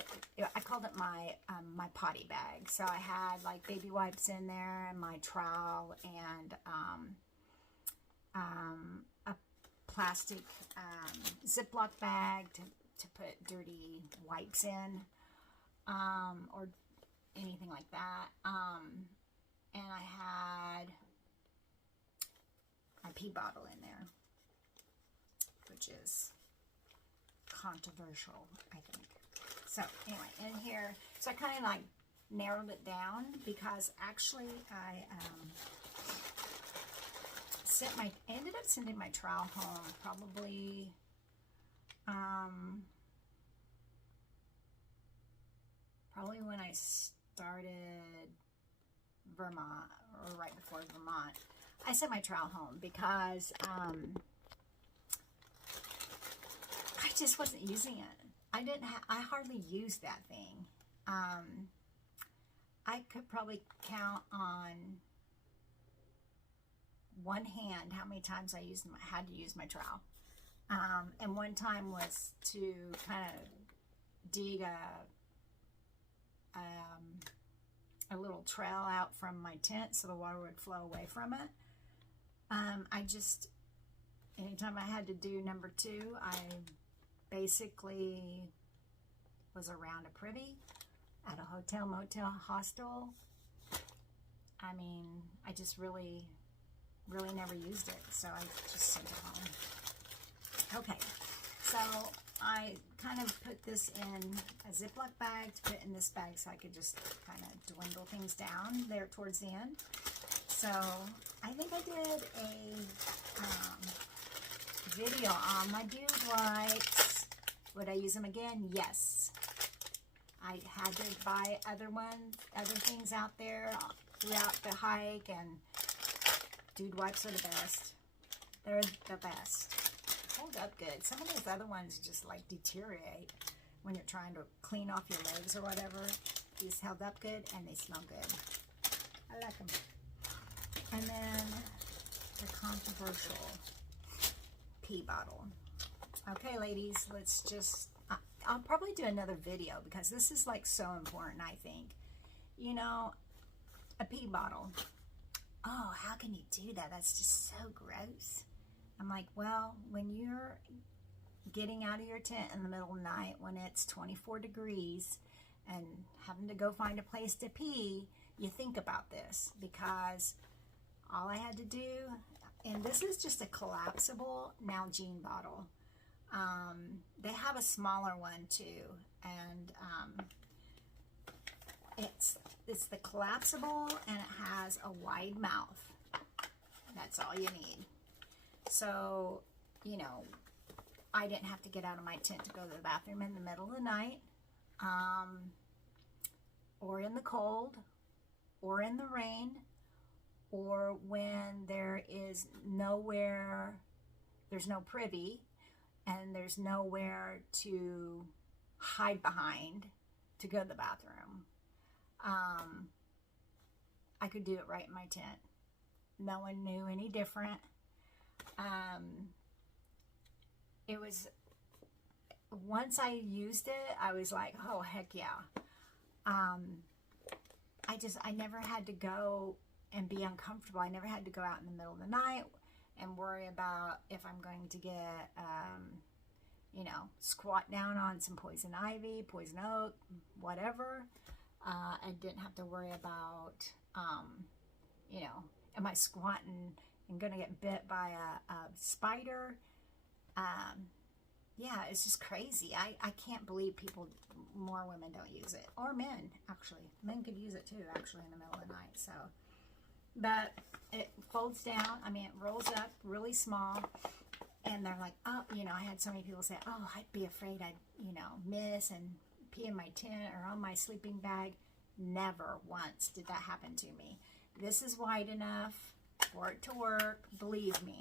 I called it my my potty bag. So I had like baby wipes in there, and my trowel, and a plastic Ziploc bag to put dirty wipes in, or anything like that. And I had my pee bottle in there, which is controversial, I think. So anyway, in here, so I kind of like narrowed it down, because actually I ended up sending my trowel home probably when I started Vermont, or right before Vermont. I sent my trowel home because I just wasn't using it. I hardly used that thing. I could probably count on one hand how many times I had to use my trowel. And one time was to kind of dig a little trail out from my tent so the water would flow away from it. Anytime I had to do number 2, I basically was around a privy at a hotel, motel, hostel. I mean, I just really never used it, so I just sent it home. Okay, so I kind of put this in a Ziploc bag to put in this bag so I could just kind of dwindle things down there towards the end. So I think I did a video on my dude lights. Would I use them again? Yes. I had to buy other things out there throughout the hike, and dude wipes are the best. They're the best. Hold up good. Some of those other ones just like deteriorate when you're trying to clean off your legs or whatever. These held up good and they smell good. I like them. And then the controversial pee bottle. Okay, ladies, let's just, I'll probably do another video because this is like so important, I think. You know, a pee bottle. Oh, how can you do that? That's just so gross. I'm like, well, when you're getting out of your tent in the middle of the night when it's 24 degrees and having to go find a place to pee, you think about this, because all I had to do, and this is just a collapsible Nalgene bottle. They have a smaller one too, and it's the collapsible, and it has a wide mouth. That's all you need. So, you know, I didn't have to get out of my tent to go to the bathroom in the middle of the night, or in the cold, or in the rain, or when there is nowhere, there's no privy, and there's nowhere to hide behind to go to the bathroom. I could do it right in my tent. No one knew any different. It was, once I used it, I was like, oh, heck yeah. I never had to go and be uncomfortable. I never had to go out in the middle of the night and worry about if I'm going to get, you know, squat down on some poison ivy, poison oak, whatever. I didn't have to worry about, you know, am I squatting and going to get bit by a spider? Yeah, it's just crazy. I can't believe more women don't use it. Or men, actually. Men could use it too, actually, in the middle of the night. So, but it folds down. I mean, it rolls up really small. And they're like, oh, you know, I had so many people say, oh, I'd be afraid I'd, you know, miss and pee in my tent or on my sleeping bag. Never once did that happen to me. This is wide enough for it to work, believe me.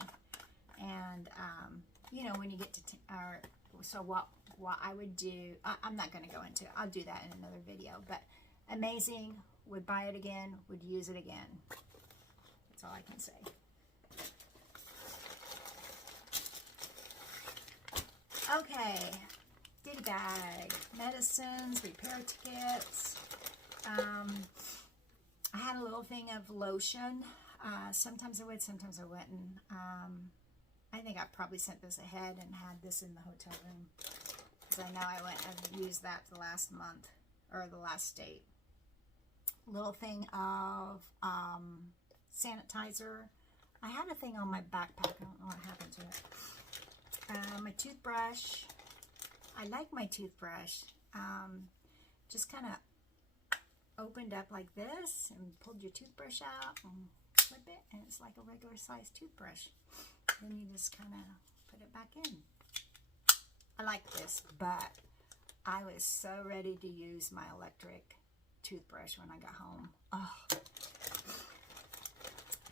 And, you know, when you get to, so what I would do, I'm not going to go into it. I'll do that in another video. But amazing. Would buy it again. Would use it again. That's all I can say. Okay. Ditty bag. Medicines. Repair tickets. I had a little thing of lotion. Sometimes I would, sometimes I wouldn't. I think I probably sent this ahead and had this in the hotel room, because I know I went and used that the last month, or the last date. Little thing of sanitizer. I had a thing on my backpack. I don't know what happened to it. My toothbrush. I like my toothbrush. Just kind of opened up like this and pulled your toothbrush out and flip it, and it's like a regular sized toothbrush. Then you just kind of put it back in. I like this, but I was so ready to use my electric toothbrush when I got home. Oh.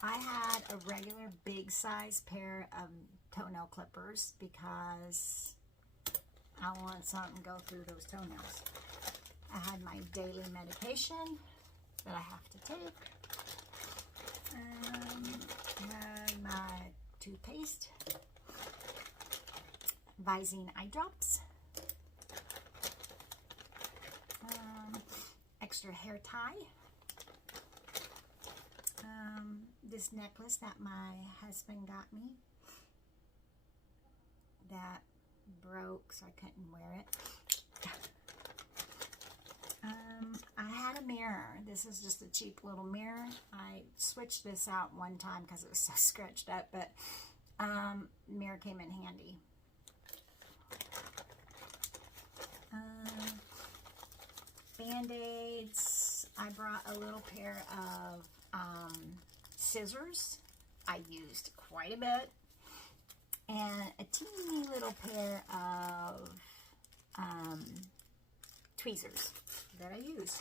I had a regular big size pair of toenail clippers because I wanted something to go through those toenails. I had my daily medication that I have to take. I had my toothpaste, Visine eye drops, extra hair tie, this necklace that my husband got me that broke, so I couldn't wear it. I had a mirror. This is just a cheap little mirror. I switched this out one time because it was so scratched up, but mirror came in handy. Band-aids. I brought a little pair of scissors. I used quite a bit. And a teeny little pair of tweezers that I used.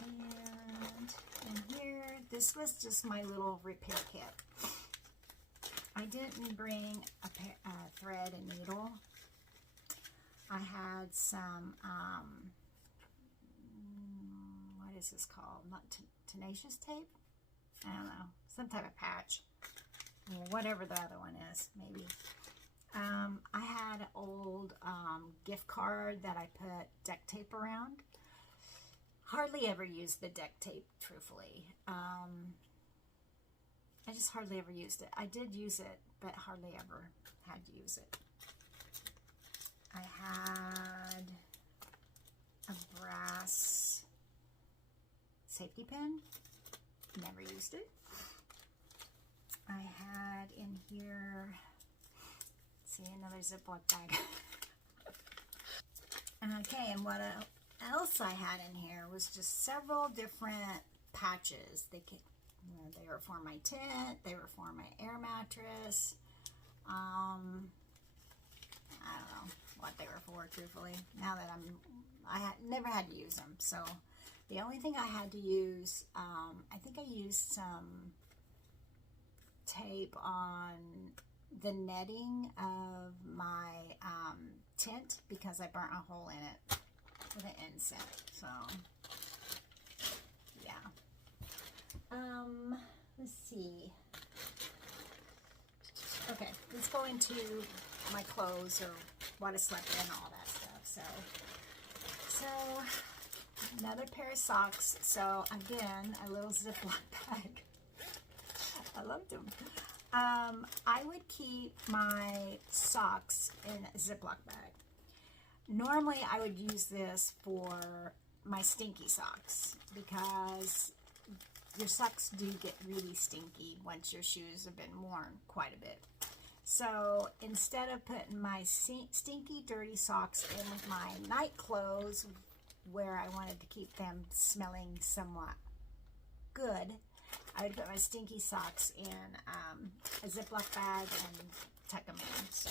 And in here, this was just my little repair kit. I didn't bring a thread and needle. I had some, what is this called? Not tenacious tape? I don't know. Some type of patch. Or whatever the other one is, maybe. I had an old gift card that I put duct tape around. Hardly ever used the duct tape, truthfully. I just hardly ever used it. I did use it, but hardly ever had to use it. I had a brass safety pin. Never used it. I had in here, see, another Ziploc bag. Okay, and what else I had in here was just several different patches. They were for my tent, they were for my air mattress. I don't know what they were for, truthfully. Now that never had to use them. So the only thing I had to use, I think I used some tape on the netting of my tent because I burnt a hole in it with an inset. So yeah. Let's see. Okay, let's go into my clothes or what I slept in, all that stuff. So another pair of socks. So again, a little Ziploc bag. I loved them. I would keep my socks in a Ziploc bag. Normally, I would use this for my stinky socks because your socks do get really stinky once your shoes have been worn quite a bit. So instead of putting my stinky, dirty socks in with my night clothes, where I wanted to keep them smelling somewhat good, I would put my stinky socks in a Ziploc bag and tuck them in. So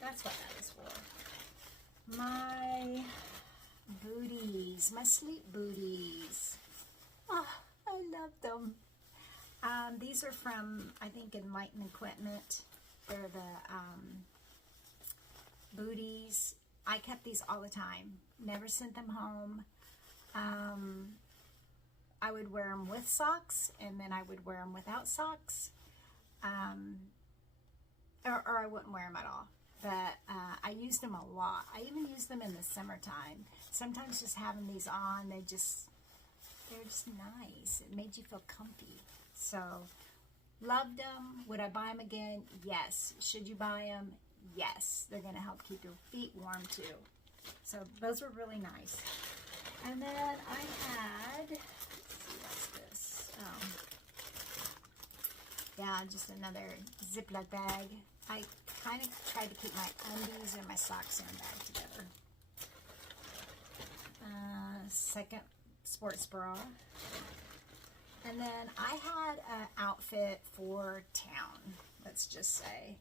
that's what that is for. My booties, my sleep booties. Oh, I love them. These are from, I think, Enlighten Equipment. They're the booties. I kept these all the time. Never sent them home. I would wear them with socks, and then I would wear them without socks. Or I wouldn't wear them at all. But I used them a lot. I even used them in the summertime. Sometimes just having these on, they're just nice. It made you feel comfy. So, loved them. Would I buy them again? Yes. Should you buy them? Yes. They're going to help keep your feet warm too. So, those were really nice. And then I had, let's see, what's this? Yeah, just another Ziploc bag. I kind of tried to keep my undies and my socks in a bag together. Second sports bra. And then I had an outfit for town, let's just say.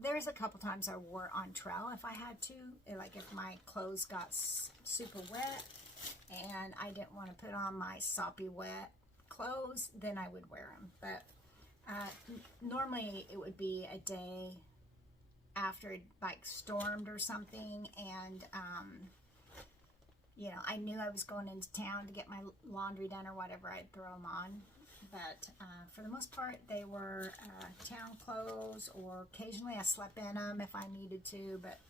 There's a couple times I wore on trail if I had to. Like if my clothes got super wet and I didn't want to put on my soppy wet clothes, then I would wear them. But normally it would be a day after it like stormed or something, and you know, I knew I was going into town to get my laundry done or whatever, I'd throw them on. But for the most part, they were town clothes, or occasionally I slept in them if I needed to, but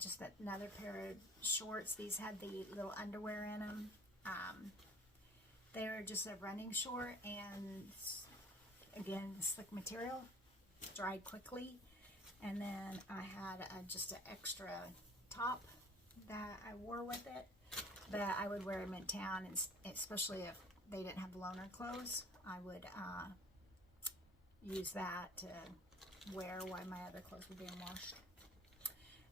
just another pair of shorts. These had the little underwear in them. They were just a running short, and again, slick material, dried quickly. And then I had just an extra top that I wore with it, but I would wear them in town, and especially if they didn't have loaner clothes, I would use that to wear while my other clothes were being washed.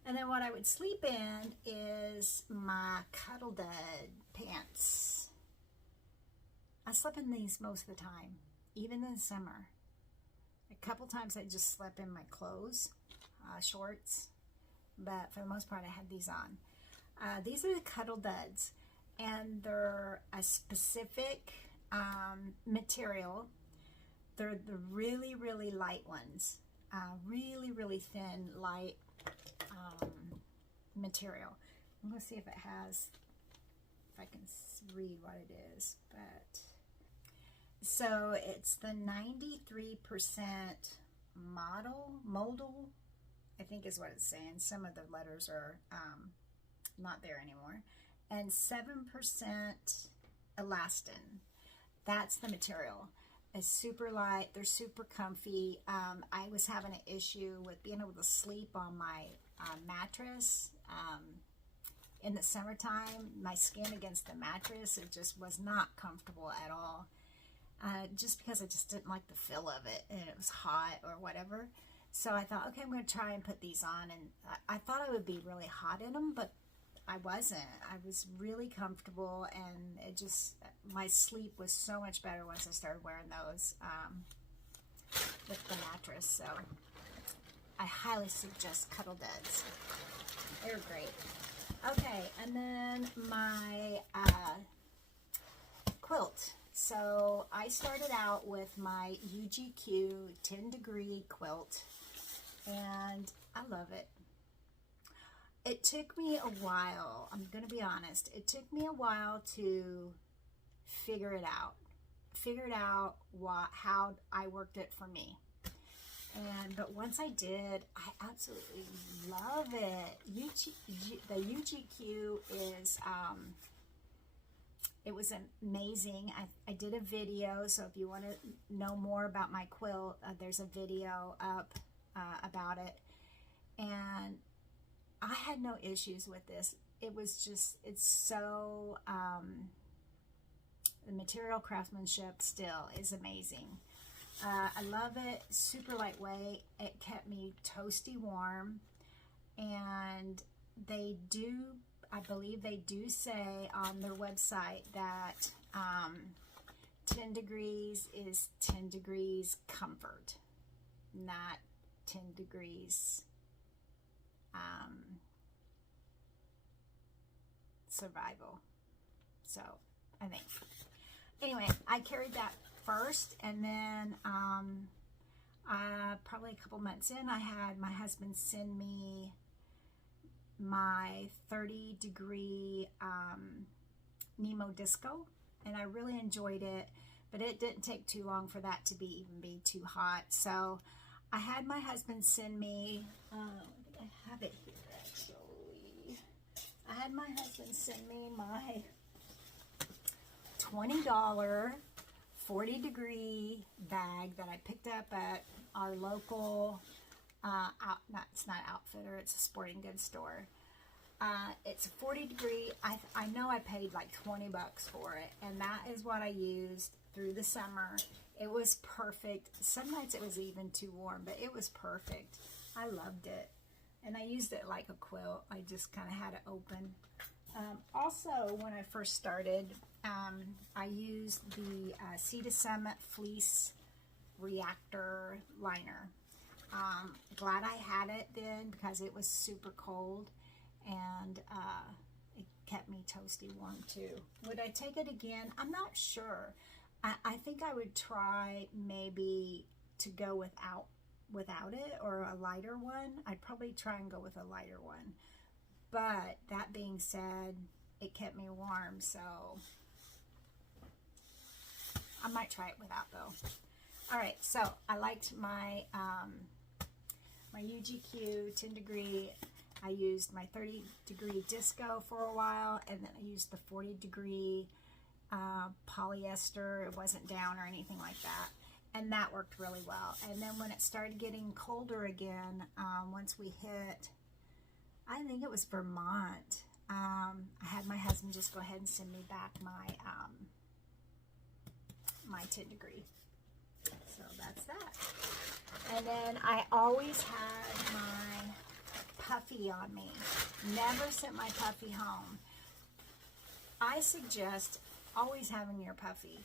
And then what I would sleep in is my Cuddle Dud pants. I slept in these most of the time, even in summer. A couple times I just slept in my clothes, shorts, but for the most part I had these on. These are the Cuddle Duds, and they're a specific material. They're the really, really light ones. Really, really thin, light material. I'm going to see if it has, if I can read what it is. But so it's the 93% modal, I think is what it's saying. Some of the letters are not there anymore. And 7% elastin. That's the material. It's super light. They're super comfy. I was having an issue with being able to sleep on my mattress. In the summertime, my skin against the mattress, it just was not comfortable at all. Just because I just didn't like the feel of it, and it was hot or whatever. So I thought, okay, I'm going to try and put these on, and I thought I would be really hot in them, but I wasn't. I was really comfortable, and it just, my sleep was so much better once I started wearing those with the mattress. So I highly suggest Cuddle Duds. They're great. Okay, and then my quilt. So I started out with my UGQ 10 degree quilt, and I love it. It took me a while, I'm going to be honest, it took me a while to figure it out. How I worked it for me. But once I did, I absolutely love it. The UGQ is, it was amazing. I did a video, so if you want to know more about my quilt, there's a video up about it. And I had no issues with this. It was just, it's so, the material craftsmanship still is amazing. I love it. Super lightweight. It kept me toasty warm. And they do, I believe they do say on their website that 10 degrees is 10 degrees comfort, not 10 degrees survival. So I think, anyway, I carried that first, and then probably a couple months in, I had my husband send me my 30 degree Nemo Disco, and I really enjoyed it, but it didn't take too long for that to even be too hot. So I had my husband send me, I have it here actually. I had my husband send me my $20 40 degree bag that I picked up at our local, it's not Outfitter, it's a sporting goods store. It's a 40 degree, I know I paid like 20 bucks for it, and that is what I used through the summer. It was perfect. Some nights it was even too warm, but it was perfect. I loved it. And I used it like a quilt. I just kind of had it open. Also, when I first started, I used the Sea to Summit Fleece Reactor Liner. Glad I had it then because it was super cold, and it kept me toasty warm too. Would I take it again? I'm not sure. I think I would try maybe to go without it, or a lighter one. I'd probably try and go with a lighter one. But that being said, it kept me warm, so I might try it without though. All right, so I liked my my UGQ 10 degree. I used my 30 degree disco for a while, and then I used the 40 degree polyester. It wasn't down or anything like that, and that worked really well. And then when it started getting colder again, once we hit, I think it was Vermont, I had my husband just go ahead and send me back my my 10 degree. So that's that. And then I always had my puffy on me. Never sent my puffy home. I suggest always having your puffy,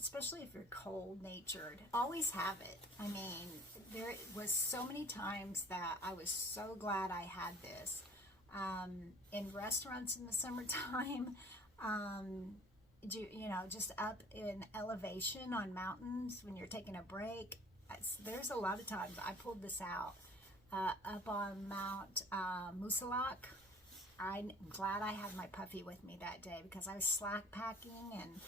especially if you're cold natured. Always have it. I mean, there was so many times that I was so glad I had this. In restaurants in the summertime, you know, just up in elevation on mountains when you're taking a break. There's a lot of times I pulled this out. Up on Mount Musalak, I'm glad I had my puffy with me that day because I was slack packing, and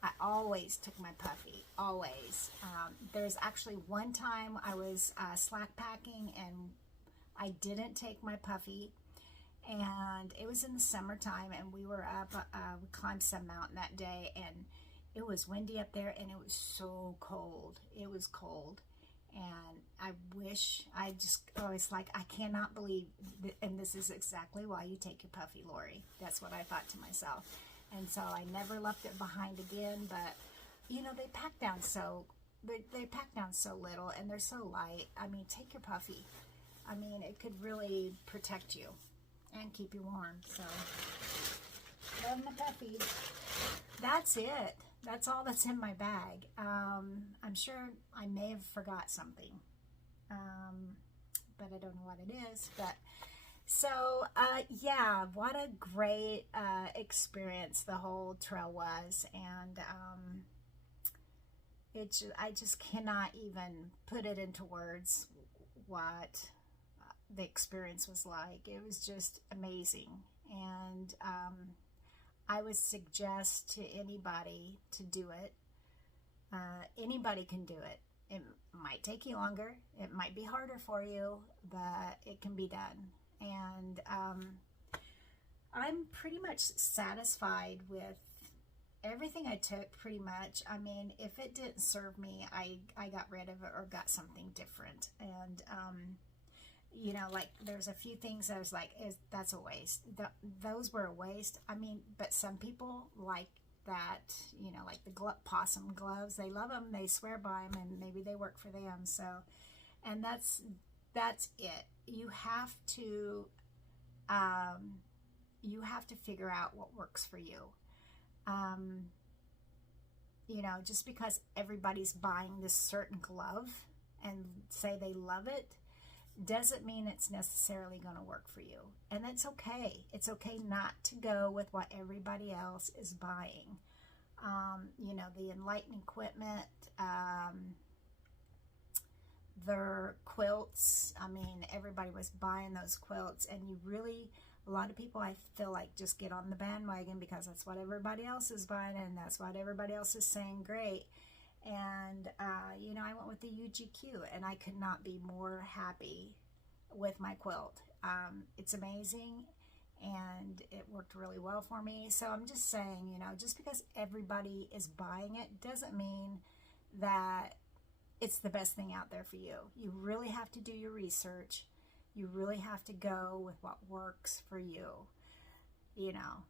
I always took my puffy, always. There's actually one time I was slack packing and I didn't take my puffy, and it was in the summertime, and we were up, we climbed some mountain that day, and it was windy up there, and it was so cold. It was cold. And I wish, I was like, I cannot believe, and this is exactly why you take your puffy, Lori. That's what I thought to myself. And so I never left it behind again, but, you know, they pack down so, they pack down so little, and they're so light. I mean, take your puffy. I mean, it could really protect you and keep you warm. So, love my puffy. That's it. That's all that's in my bag. I'm sure I may have forgot something, but I don't know what it is. But so yeah, what a great experience the whole trail was, and I just cannot even put it into words what the experience was like. It was just amazing, and I would suggest to anybody to do it. Anybody can do it. It might take you longer. It might be harder for you, but it can be done. And I'm pretty much satisfied with everything I took, pretty much. I mean, if it didn't serve me, I got rid of it or got something different. And you know, like there's a few things I was like, that's a waste. Those were a waste. I mean, but some people like that, you know, like the possum gloves. They love them. They swear by them, and maybe they work for them. So, and that's it. You have to figure out what works for you. You know, just because everybody's buying this certain glove and say they love it, doesn't mean it's necessarily going to work for you. And that's okay. It's okay not to go with what everybody else is buying. You know, the Enlighten equipment, their quilts. I mean, everybody was buying those quilts, and you really, a lot of people, I feel like, just get on the bandwagon because that's what everybody else is buying, and that's what everybody else is saying great. And, you know, I went with the UGQ, and I could not be more happy with my quilt. It's amazing, and it worked really well for me. So I'm just saying, you know, just because everybody is buying it doesn't mean that it's the best thing out there for you. You really have to do your research. You really have to go with what works for you. You know,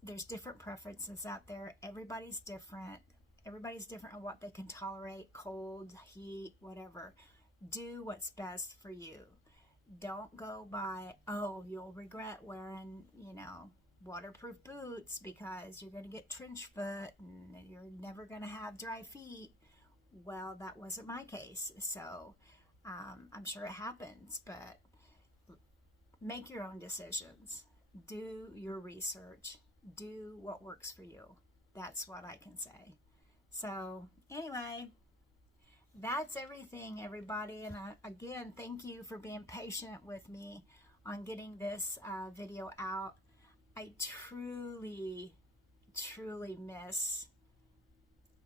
there's different preferences out there. Everybody's different. Everybody's different on what they can tolerate, cold, heat, whatever. Do what's best for you. Don't go by, oh, you'll regret wearing, you know, waterproof boots because you're going to get trench foot and you're never going to have dry feet. Well, that wasn't my case. So I'm sure it happens, but make your own decisions. Do your research. Do what works for you. That's what I can say. So anyway, that's everything, everybody. And again, thank you for being patient with me on getting this video out. I truly, truly miss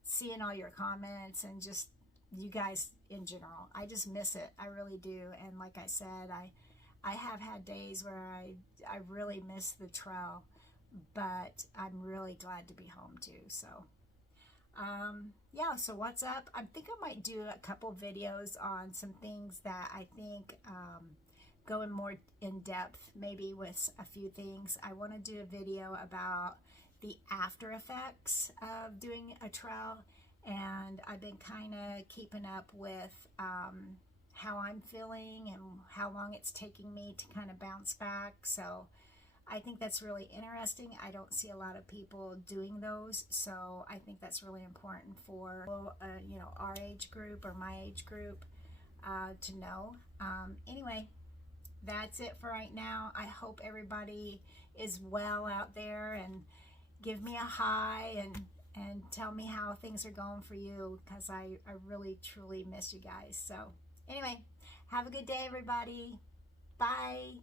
seeing all your comments and just you guys in general. I just miss it. I really do. And like I said, I have had days where I really miss the trail, but I'm really glad to be home too. So yeah, so what's up? I think I might do a couple videos on some things that I think go in more in depth, maybe with a few things. I want to do a video about the after effects of doing a trail, and I've been kind of keeping up with how I'm feeling and how long it's taking me to kind of bounce back. So I think that's really interesting. I don't see a lot of people doing those, so I think that's really important for you know, our age group or my age group to know. Anyway, that's it for right now. I hope everybody is well out there, and give me a hi and tell me how things are going for you, because I really truly miss you guys. So anyway, have a good day, everybody. Bye.